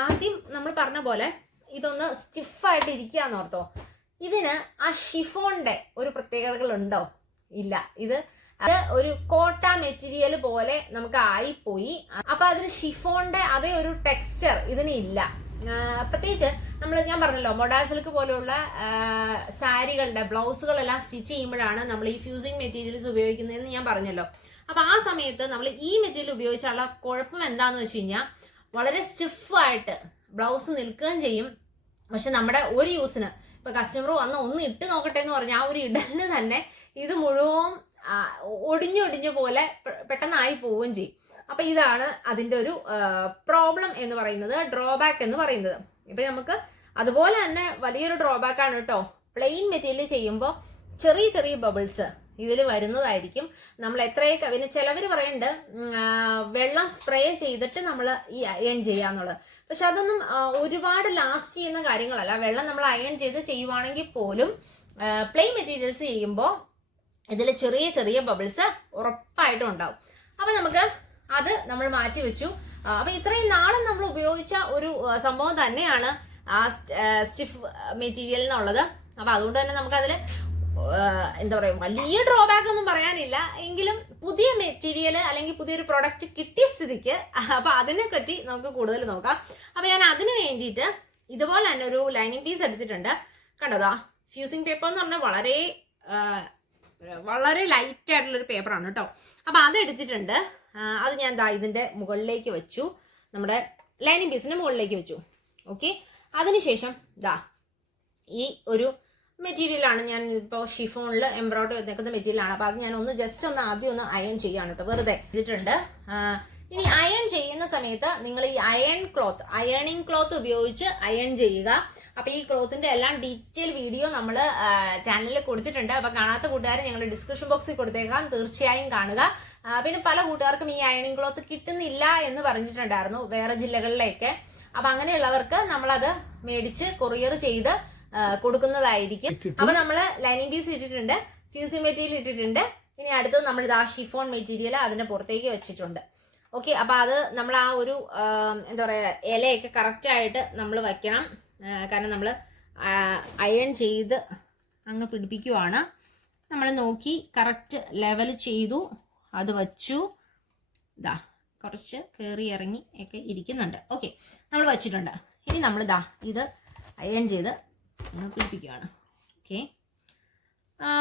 ആദ്യം നമ്മൾ പറഞ്ഞ പോലെ ഇതൊന്ന് സ്റ്റിഫായിട്ട് ഇരിക്കുക എന്ന് ഓർത്തോ, ഇതിന് ആ ഷിഫോണിന്റെ ഒരു പ്രത്യേകതകൾ ഉണ്ടോ? ഇല്ല. അത് ഒരു കോട്ട മെറ്റീരിയൽ പോലെ നമുക്ക് ആയിപ്പോയി. അപ്പൊ അതിന് ഷിഫോണിന്റെ അതേ ഒരു ടെക്സ്ചർ ഇതിന് ഇല്ല. പ്രത്യേകിച്ച് ഞാൻ പറഞ്ഞല്ലോ, മൊഡാൾ സിൽക്ക് പോലെയുള്ള സാരികളുടെ ബ്ലൗസുകളെല്ലാം സ്റ്റിച്ച് ചെയ്യുമ്പോഴാണ് നമ്മൾ ഈ ഫ്യൂസിങ് മെറ്റീരിയൽസ് ഉപയോഗിക്കുന്നതെന്ന് ഞാൻ പറഞ്ഞല്ലോ. അപ്പൊ ആ സമയത്ത് നമ്മൾ ഈ മെറ്റീരിയൽ ഉപയോഗിച്ചുള്ള കുഴപ്പം എന്താന്ന് വെച്ച് കഴിഞ്ഞാൽ വളരെ സ്റ്റിഫായിട്ട് ബ്ലൗസ് നിൽക്കുകയും ചെയ്യും. പക്ഷെ നമ്മുടെ ഒരു യൂസിന് ഇപ്പൊ കസ്റ്റമർ വന്ന് ഒന്ന് ഇട്ട് നോക്കട്ടെ എന്ന് പറഞ്ഞാൽ ആ ഒരു ഇടലിന് തന്നെ ഇത് മുഴുവൻ ഒടിഞ്ഞൊടിഞ്ഞ പോലെ പെട്ടെന്നായി പോവുകയും ചെയ്യും. അപ്പൊ ഇതാണ് അതിന്റെ ഒരു പ്രോബ്ലം എന്ന് പറയുന്നത്, ഡ്രോബാക്ക് എന്ന് പറയുന്നത്. ഇപ്പൊ നമുക്ക് അതുപോലെ തന്നെ വലിയൊരു ഡ്രോബാക്ക് ആണ് കേട്ടോ, പ്ലെയിൻ മെറ്റീരിയൽ ചെയ്യുമ്പോൾ ചെറിയ ചെറിയ ബബിൾസ് ഇതിൽ വരുന്നതായിരിക്കും. നമ്മൾ എത്രയൊക്കെ പിന്നെ ചിലവർ പറയുന്നുണ്ട് വെള്ളം സ്പ്രേ ചെയ്തിട്ട് നമ്മൾ ഈ അയൺ ചെയ്യാന്നുള്ളത്. പക്ഷെ അതൊന്നും ഒരുപാട് ലാസ്റ്റ് ചെയ്യുന്ന കാര്യങ്ങളല്ല. വെള്ളം നമ്മൾ അയൺ ചെയ്ത് ചെയ്യുവാണെങ്കിൽ പോലും പ്ലെയിൻ മെറ്റീരിയൽസ് ചെയ്യുമ്പോൾ ഇതിൽ ചെറിയ ചെറിയ ബബിൾസ് ഉറപ്പായിട്ടും ഉണ്ടാവും. അപ്പൊ നമുക്ക് അത് നമ്മൾ മാറ്റി വെച്ചു. അപ്പൊ ഇത്രയും നാളും നമ്മൾ ഉപയോഗിച്ച ഒരു സംഭവം തന്നെയാണ് ആ സ്റ്റിഫ് മെറ്റീരിയൽ എന്നുള്ളത്. അപ്പൊ അതുകൊണ്ട് തന്നെ നമുക്കതിൽ എന്താ പറയുക വലിയ ഡ്രോബാക്ക് ഒന്നും പറയാനില്ല. എങ്കിലും പുതിയ മെറ്റീരിയൽ അല്ലെങ്കിൽ പുതിയൊരു പ്രൊഡക്റ്റ് കിട്ടിയ സ്ഥിതിക്ക് അപ്പൊ അതിനെ പറ്റി നമുക്ക് കൂടുതൽ നോക്കാം. അപ്പൊ ഞാൻ അതിന് വേണ്ടിയിട്ട് ഇതുപോലെ തന്നെ ഒരു ലൈനിങ് പീസ് എടുത്തിട്ടുണ്ട്. കണ്ടതാ, ഫ്യൂസിങ് പേപ്പർ എന്ന് പറഞ്ഞാൽ വളരെ ലൈറ്റ് ആയിട്ടുള്ളൊരു പേപ്പറാണ് കേട്ടോ. അപ്പൊ അത് എടുത്തിട്ടുണ്ട്. അത് ഞാൻ ഇതിന്റെ മുകളിലേക്ക് വെച്ചു, നമ്മുടെ ലൈനിങ് പീസിന്റെ മുകളിലേക്ക് വെച്ചു. ഓക്കെ, അതിനുശേഷം ഈ ഒരു മെറ്റീരിയലാണ് ഞാൻ ഇപ്പോൾ ഷിഫോണിൽ എംബ്രോയിഡറി നിൽക്കുന്ന മെറ്റീരിയലാണ്. അപ്പോൾ അത് ഞാൻ ജസ്റ്റ് ആദ്യം ഒന്ന് അയൺ ചെയ്യാണ് കേട്ടോ, വെറുതെ ചെയ്തിട്ടുണ്ട്. ഇനി അയൺ ചെയ്യുന്ന സമയത്ത് നിങ്ങൾ ഈ അയണിങ് ക്ലോത്ത് ഉപയോഗിച്ച് അയൺ ചെയ്യുക. അപ്പൊ ഈ ക്ലോത്തിന്റെ എല്ലാം ഡീറ്റെയിൽ വീഡിയോ നമ്മൾ ചാനലിൽ കൊടുത്തിട്ടുണ്ട്. അപ്പൊ കാണാത്ത കൂട്ടുകാരെ ഞങ്ങൾ ഡിസ്ക്രിപ്ഷൻ ബോക്സിൽ കൊടുത്തേക്കാം, തീർച്ചയായും കാണുക. പിന്നെ പല കൂട്ടുകാർക്കും ഈ അയണിങ് ക്ലോത്ത് കിട്ടുന്നില്ല എന്ന് പറഞ്ഞിട്ടുണ്ടായിരുന്നു വേറെ ജില്ലകളിലേക്ക്. അപ്പൊ അങ്ങനെയുള്ളവർക്ക് നമ്മളത് മേടിച്ച് കൊറിയർ ചെയ്ത് കൊടുക്കുന്നതായിരിക്കും. അപ്പൊ നമ്മൾ ലൈനിങ് പീസ് ഇട്ടിട്ടുണ്ട്, ഫ്യൂസിങ് മെറ്റീരിയൽ ഇട്ടിട്ടുണ്ട്. ഇനി അടുത്തത് നമ്മൾ ഇതാ ഷിഫോൺ മെറ്റീരിയൽ അതിന്റെ പുറത്തേക്ക് വെച്ചിട്ടുണ്ട്. ഓക്കെ, അപ്പൊ അത് നമ്മൾ ആ ഒരു എന്താ പറയാ ഇലയൊക്കെ കറക്റ്റ് ആയിട്ട് നമ്മൾ വയ്ക്കണം. കാരണം നമ്മൾ അയൺ ചെയ്ത് അങ്ങ് പിടിപ്പിക്കുവാണ്. നമ്മൾ നോക്കി കറക്റ്റ് ലെവൽ ചെയ്തു, അത് വച്ചു. ഇതാ കുറച്ച് കയറി ഇറങ്ങി ഒക്കെ ഇരിക്കുന്നുണ്ട്. ഓക്കെ, നമ്മൾ വച്ചിട്ടുണ്ട്. ഇനി നമ്മൾ ഇതാ ഇത് അയൺ ചെയ്ത് ഒന്ന് പിടിപ്പിക്കുകയാണ്. ഓക്കെ,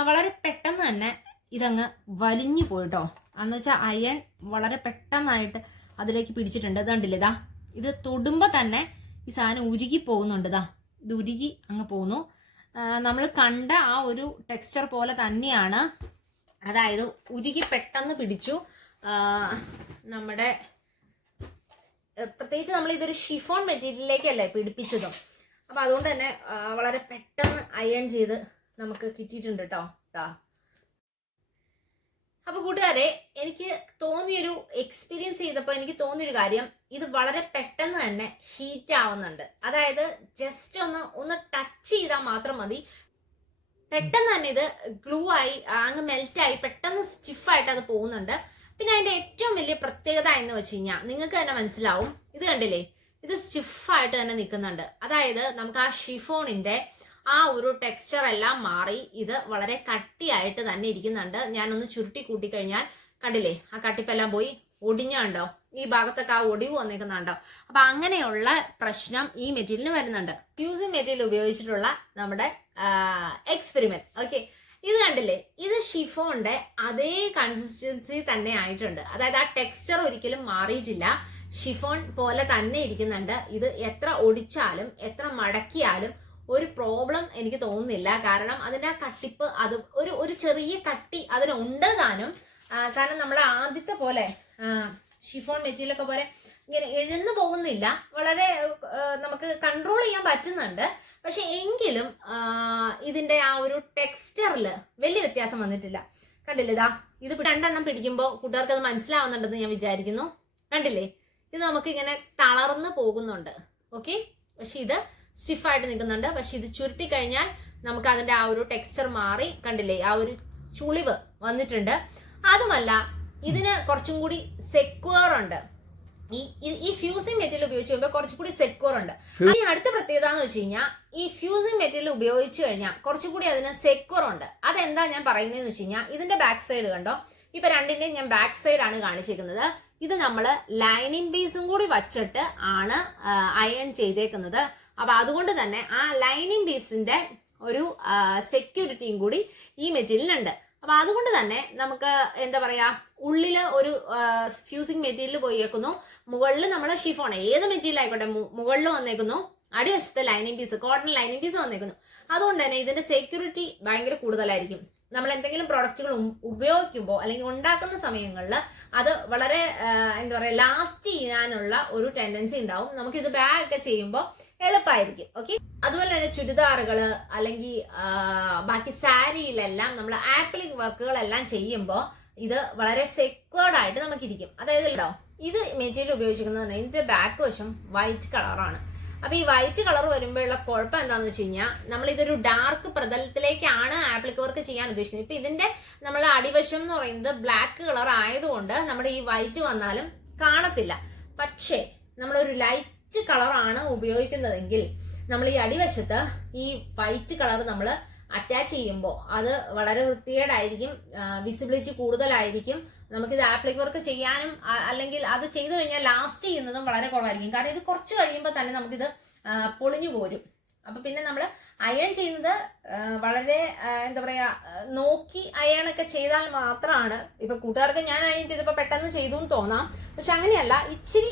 വളരെ പെട്ടെന്ന് തന്നെ ഇതങ്ങ് വലിഞ്ഞു പോയിട്ടോ. എന്ന് വെച്ചാൽ അയൺ വളരെ പെട്ടെന്നായിട്ട് അതിലേക്ക് പിടിച്ചിട്ടുണ്ട്. ഇതുണ്ടല്ലേ, ഇതാ ഇത് തൊടുമ്പോൾ തന്നെ ഈ സാധനം ഉരുകി പോകുന്നുണ്ട്. ഇതാ ഇത് ഉരുകി അങ്ങ് പോകുന്നു. നമ്മൾ കണ്ട ആ ഒരു ടെക്സ്ചർ പോലെ തന്നെയാണ്. അതായത് ഉരുകി പെട്ടെന്ന് പിടിച്ചു. നമ്മുടെ പ്രത്യേകിച്ച് നമ്മൾ ഇതൊരു ഷിഫോൺ മെറ്റീരിയലിലേക്കല്ലേ പിടിപ്പിച്ചതും. അപ്പം അതുകൊണ്ട് തന്നെ വളരെ പെട്ടെന്ന് അയൺ ചെയ്ത് നമുക്ക് കിട്ടിയിട്ടുണ്ട് കേട്ടോ. അപ്പൊ കൂട്ടുകാരെ, എനിക്ക് തോന്നിയൊരു എക്സ്പീരിയൻസ് ചെയ്തപ്പോൾ എനിക്ക് തോന്നിയൊരു കാര്യം, ഇത് വളരെ പെട്ടെന്ന് തന്നെ ഹീറ്റ് ആവുന്നുണ്ട്. അതായത് ജസ്റ്റ് ഒന്ന് ടച്ച് ചെയ്താൽ മാത്രം മതി, പെട്ടെന്ന് തന്നെ ഇത് ഗ്ലൂ ആയി അങ്ങ് മെൽറ്റായി പെട്ടെന്ന് സ്റ്റിഫായിട്ട് അത് പോകുന്നുണ്ട്. പിന്നെ അതിന്റെ ഏറ്റവും വലിയ പ്രത്യേകത എന്ന് വെച്ച് കഴിഞ്ഞാൽ നിങ്ങൾക്ക് തന്നെ മനസ്സിലാവും. ഇത് കണ്ടില്ലേ, ഇത് സ്റ്റിഫായിട്ട് തന്നെ നിൽക്കുന്നുണ്ട്. അതായത് നമുക്ക് ആ ഷിഫോണിന്റെ ആ ഒരു ടെക്സ്ചർ എല്ലാം മാറി ഇത് വളരെ കട്ടിയായിട്ട് തന്നെ ഇരിക്കുന്നുണ്ട്. ഞാനൊന്ന് ചുരുട്ടി കൂട്ടി കഴിഞ്ഞാൽ കണ്ടില്ലേ, ആ കട്ടിപ്പെല്ലാം പോയി ഒടിഞ്ഞുണ്ടോ, ഈ ഭാഗത്തൊക്കെ ആ ഒടിവ് വന്നേക്കുന്നുണ്ടോ. അപ്പൊ അങ്ങനെയുള്ള പ്രശ്നം ഈ മെറ്റീരിയലിന് വരുന്നുണ്ട്. ഫ്യൂസിങ് മെറ്റീരിയൽ ഉപയോഗിച്ചിട്ടുള്ള നമ്മുടെ എക്സ്പെരിമെന്റ്. ഓക്കെ, ഇത് കണ്ടില്ലേ, ഇത് ഷിഫോണിന്റെ അതേ കൺസിസ്റ്റൻസി തന്നെ ആയിട്ടുണ്ട്. അതായത് ആ ടെക്സ്ചർ ഒരിക്കലും മാറിയിട്ടില്ല, ഷിഫോൺ പോലെ തന്നെ ഇരിക്കുന്നുണ്ട്. ഇത് എത്ര ഒടിച്ചാലും എത്ര മടക്കിയാലും ഒരു പ്രോബ്ലം എനിക്ക് തോന്നുന്നില്ല. കാരണം അതിന്റെ ആ കട്ടിപ്പ്, അത് ഒരു ചെറിയ കട്ടി അതിനുണ്ട് താനും. കാരണം നമ്മൾ ആദ്യത്തെ പോലെ ഷിഫോൺ മെറ്റീരിയലൊക്കെ പോലെ ഇങ്ങനെ എഴുന്നു പോകുന്നില്ല, വളരെ നമുക്ക് കൺട്രോൾ ചെയ്യാൻ പറ്റുന്നുണ്ട്. പക്ഷെ എങ്കിലും ഇതിന്റെ ആ ഒരു ടെക്സ്ചറിൽ വലിയ വ്യത്യാസം വന്നിട്ടില്ല. കണ്ടില്ലേ, ഇതാ ഇത് രണ്ടെണ്ണം പിടിക്കുമ്പോൾ കൂട്ടുകാർക്ക് അത് മനസ്സിലാവുന്നുണ്ടെന്ന് ഞാൻ വിചാരിക്കുന്നു. കണ്ടില്ലേ, ഇത് നമുക്ക് ഇങ്ങനെ തളർന്നു പോകുന്നുണ്ട്. ഓക്കെ, പക്ഷെ ഇത് സ്റ്റിഫായിട്ട് നിൽക്കുന്നുണ്ട്. പക്ഷെ ഇത് ചുരുട്ടി കഴിഞ്ഞാൽ നമുക്ക് അതിന്റെ ആ ഒരു ടെക്സ്ചർ മാറി, കണ്ടില്ലേ, ആ ഒരു ചുളിവ് വന്നിട്ടുണ്ട്. അതുമല്ല, ഇതിന് കുറച്ചും കൂടി സെക്യൂർ ഉണ്ട്. ഈ ഫ്യൂസിങ് മെറ്റീരിയൽ ഉപയോഗിച്ച് കഴിയുമ്പോൾ കുറച്ചും കൂടി സെക്യൂർ ഉണ്ട്. ഈ അടുത്ത പ്രത്യേകത എന്ന് വെച്ച് കഴിഞ്ഞാൽ, ഈ ഫ്യൂസിങ് മെറ്റീരിയൽ ഉപയോഗിച്ച് കഴിഞ്ഞാൽ കുറച്ചും കൂടി അതിന് സെക്യൂർ ഉണ്ട്. അതെന്താ ഞാൻ പറയുന്നതെന്ന് വെച്ച് കഴിഞ്ഞാൽ, ഇതിന്റെ ബാക്ക് സൈഡ് കണ്ടോ, ഇപ്പൊ രണ്ടിന്റെയും ഞാൻ ബാക്ക് സൈഡ് ആണ് കാണിച്ചിരിക്കുന്നത്. ഇത് നമ്മൾ ലൈനിങ് പീസും കൂടി വച്ചിട്ട് ആണ് അയൺ ചെയ്തേക്കുന്നത്. അപ്പൊ അതുകൊണ്ട് തന്നെ ആ ലൈനിങ് പീസിന്റെ ഒരു സെക്യൂരിറ്റിയും കൂടി ഈ മെറ്റീരിയലുണ്ട്. അപ്പൊ അതുകൊണ്ട് തന്നെ നമുക്ക് എന്താ പറയാ, ഉള്ളില് ഒരു ഫ്യൂസിങ് മെറ്റീരിയൽ പോയേക്കുന്നു, മുകളിൽ നമ്മൾ ഷിഫോൺ ഏത് മെറ്റീരിയൽ ആയിക്കോട്ടെ മുകളിൽ വന്നേക്കുന്നു, അടിവശത്തെ lining piece cotton lining piece വന്നേക്കുന്നു. അതുകൊണ്ട് തന്നെ ഇതിന്റെ സെക്യൂരിറ്റി ഭയങ്കര കൂടുതലായിരിക്കും. നമ്മൾ എന്തെങ്കിലും പ്രോഡക്റ്റുകൾ ഉപയോഗിക്കുമ്പോൾ അല്ലെങ്കിൽ ഉണ്ടാക്കുന്ന സമയങ്ങളിൽ അത് വളരെ എന്താ പറയുക ലാസ്റ്റ് ചെയ്യാനുള്ള ഒരു ടെൻഡൻസി ഉണ്ടാവും. നമുക്കിത് ബാഗ് ഒക്കെ ചെയ്യുമ്പോൾ എളുപ്പമായിരിക്കും. ഓക്കെ, അതുപോലെ തന്നെ ചുരിദാറുകള് അല്ലെങ്കിൽ ബാക്കി സാരിയിലെല്ലാം നമ്മൾ ആപ്ലിക് വർക്കുകളെല്ലാം ചെയ്യുമ്പോൾ ഇത് വളരെ സെക്യൂർഡ് ആയിട്ട് നമുക്കിരിക്കും. അതായത് കേട്ടോ, ഇത് മെറ്റീരിയൽ ഉപയോഗിച്ചിരിക്കുന്നത് ഇതിന്റെ ബാക്ക് വശം വൈറ്റ് കളറാണ്. അപ്പൊ ഈ വൈറ്റ് കളർ വരുമ്പോഴുള്ള കുഴപ്പം എന്താണെന്ന് വെച്ച് കഴിഞ്ഞാൽ, നമ്മൾ ഇതൊരു ഡാർക്ക് പ്രതലത്തിലേക്കാണ് ആപ്ലിക് വർക്ക് ചെയ്യാൻ ഉദ്ദേശിക്കുന്നത്. ഇപ്പൊ ഇതിന്റെ നമ്മുടെ അടിവശം എന്ന് പറയുന്നത് ബ്ലാക്ക് കളർ ആയതുകൊണ്ട് നമ്മുടെ ഈ വൈറ്റ് വന്നാലും കാണത്തില്ല. പക്ഷേ നമ്മളൊരു ലൈറ്റ് കളറാണ് ഉപയോഗിക്കുന്നതെങ്കിൽ നമ്മൾ ഈ അടിവശത്ത് ഈ വൈറ്റ് കളർ നമ്മൾ അറ്റാച്ച് ചെയ്യുമ്പോൾ അത് വളരെ വൃത്തികേടായിരിക്കും, വിസിബിലിറ്റി കൂടുതലായിരിക്കും. നമുക്കിത് ആപ്ലിക് വർക്ക് ചെയ്യാനും അല്ലെങ്കിൽ അത് ചെയ്തു കഴിഞ്ഞാൽ ലാസ്റ്റ് ചെയ്യുന്നതും വളരെ കുറവായിരിക്കും. കാരണം ഇത് കുറച്ച് കഴിയുമ്പോൾ തന്നെ നമുക്കിത് പൊളിഞ്ഞു പോരും. അപ്പൊ പിന്നെ നമ്മൾ അയൺ ചെയ്യുന്നത് വളരെ എന്താ പറയാ നോക്കി അയണൊക്കെ ചെയ്താൽ മാത്രമാണ്. ഇപ്പൊ കൂട്ടുകാർക്ക് ഞാൻ അയൺ ചെയ്തപ്പോൾ പെട്ടെന്ന് ചെയ്തു എന്ന് തോന്നാം, പക്ഷെ അങ്ങനെയല്ല, ഇച്ചിരി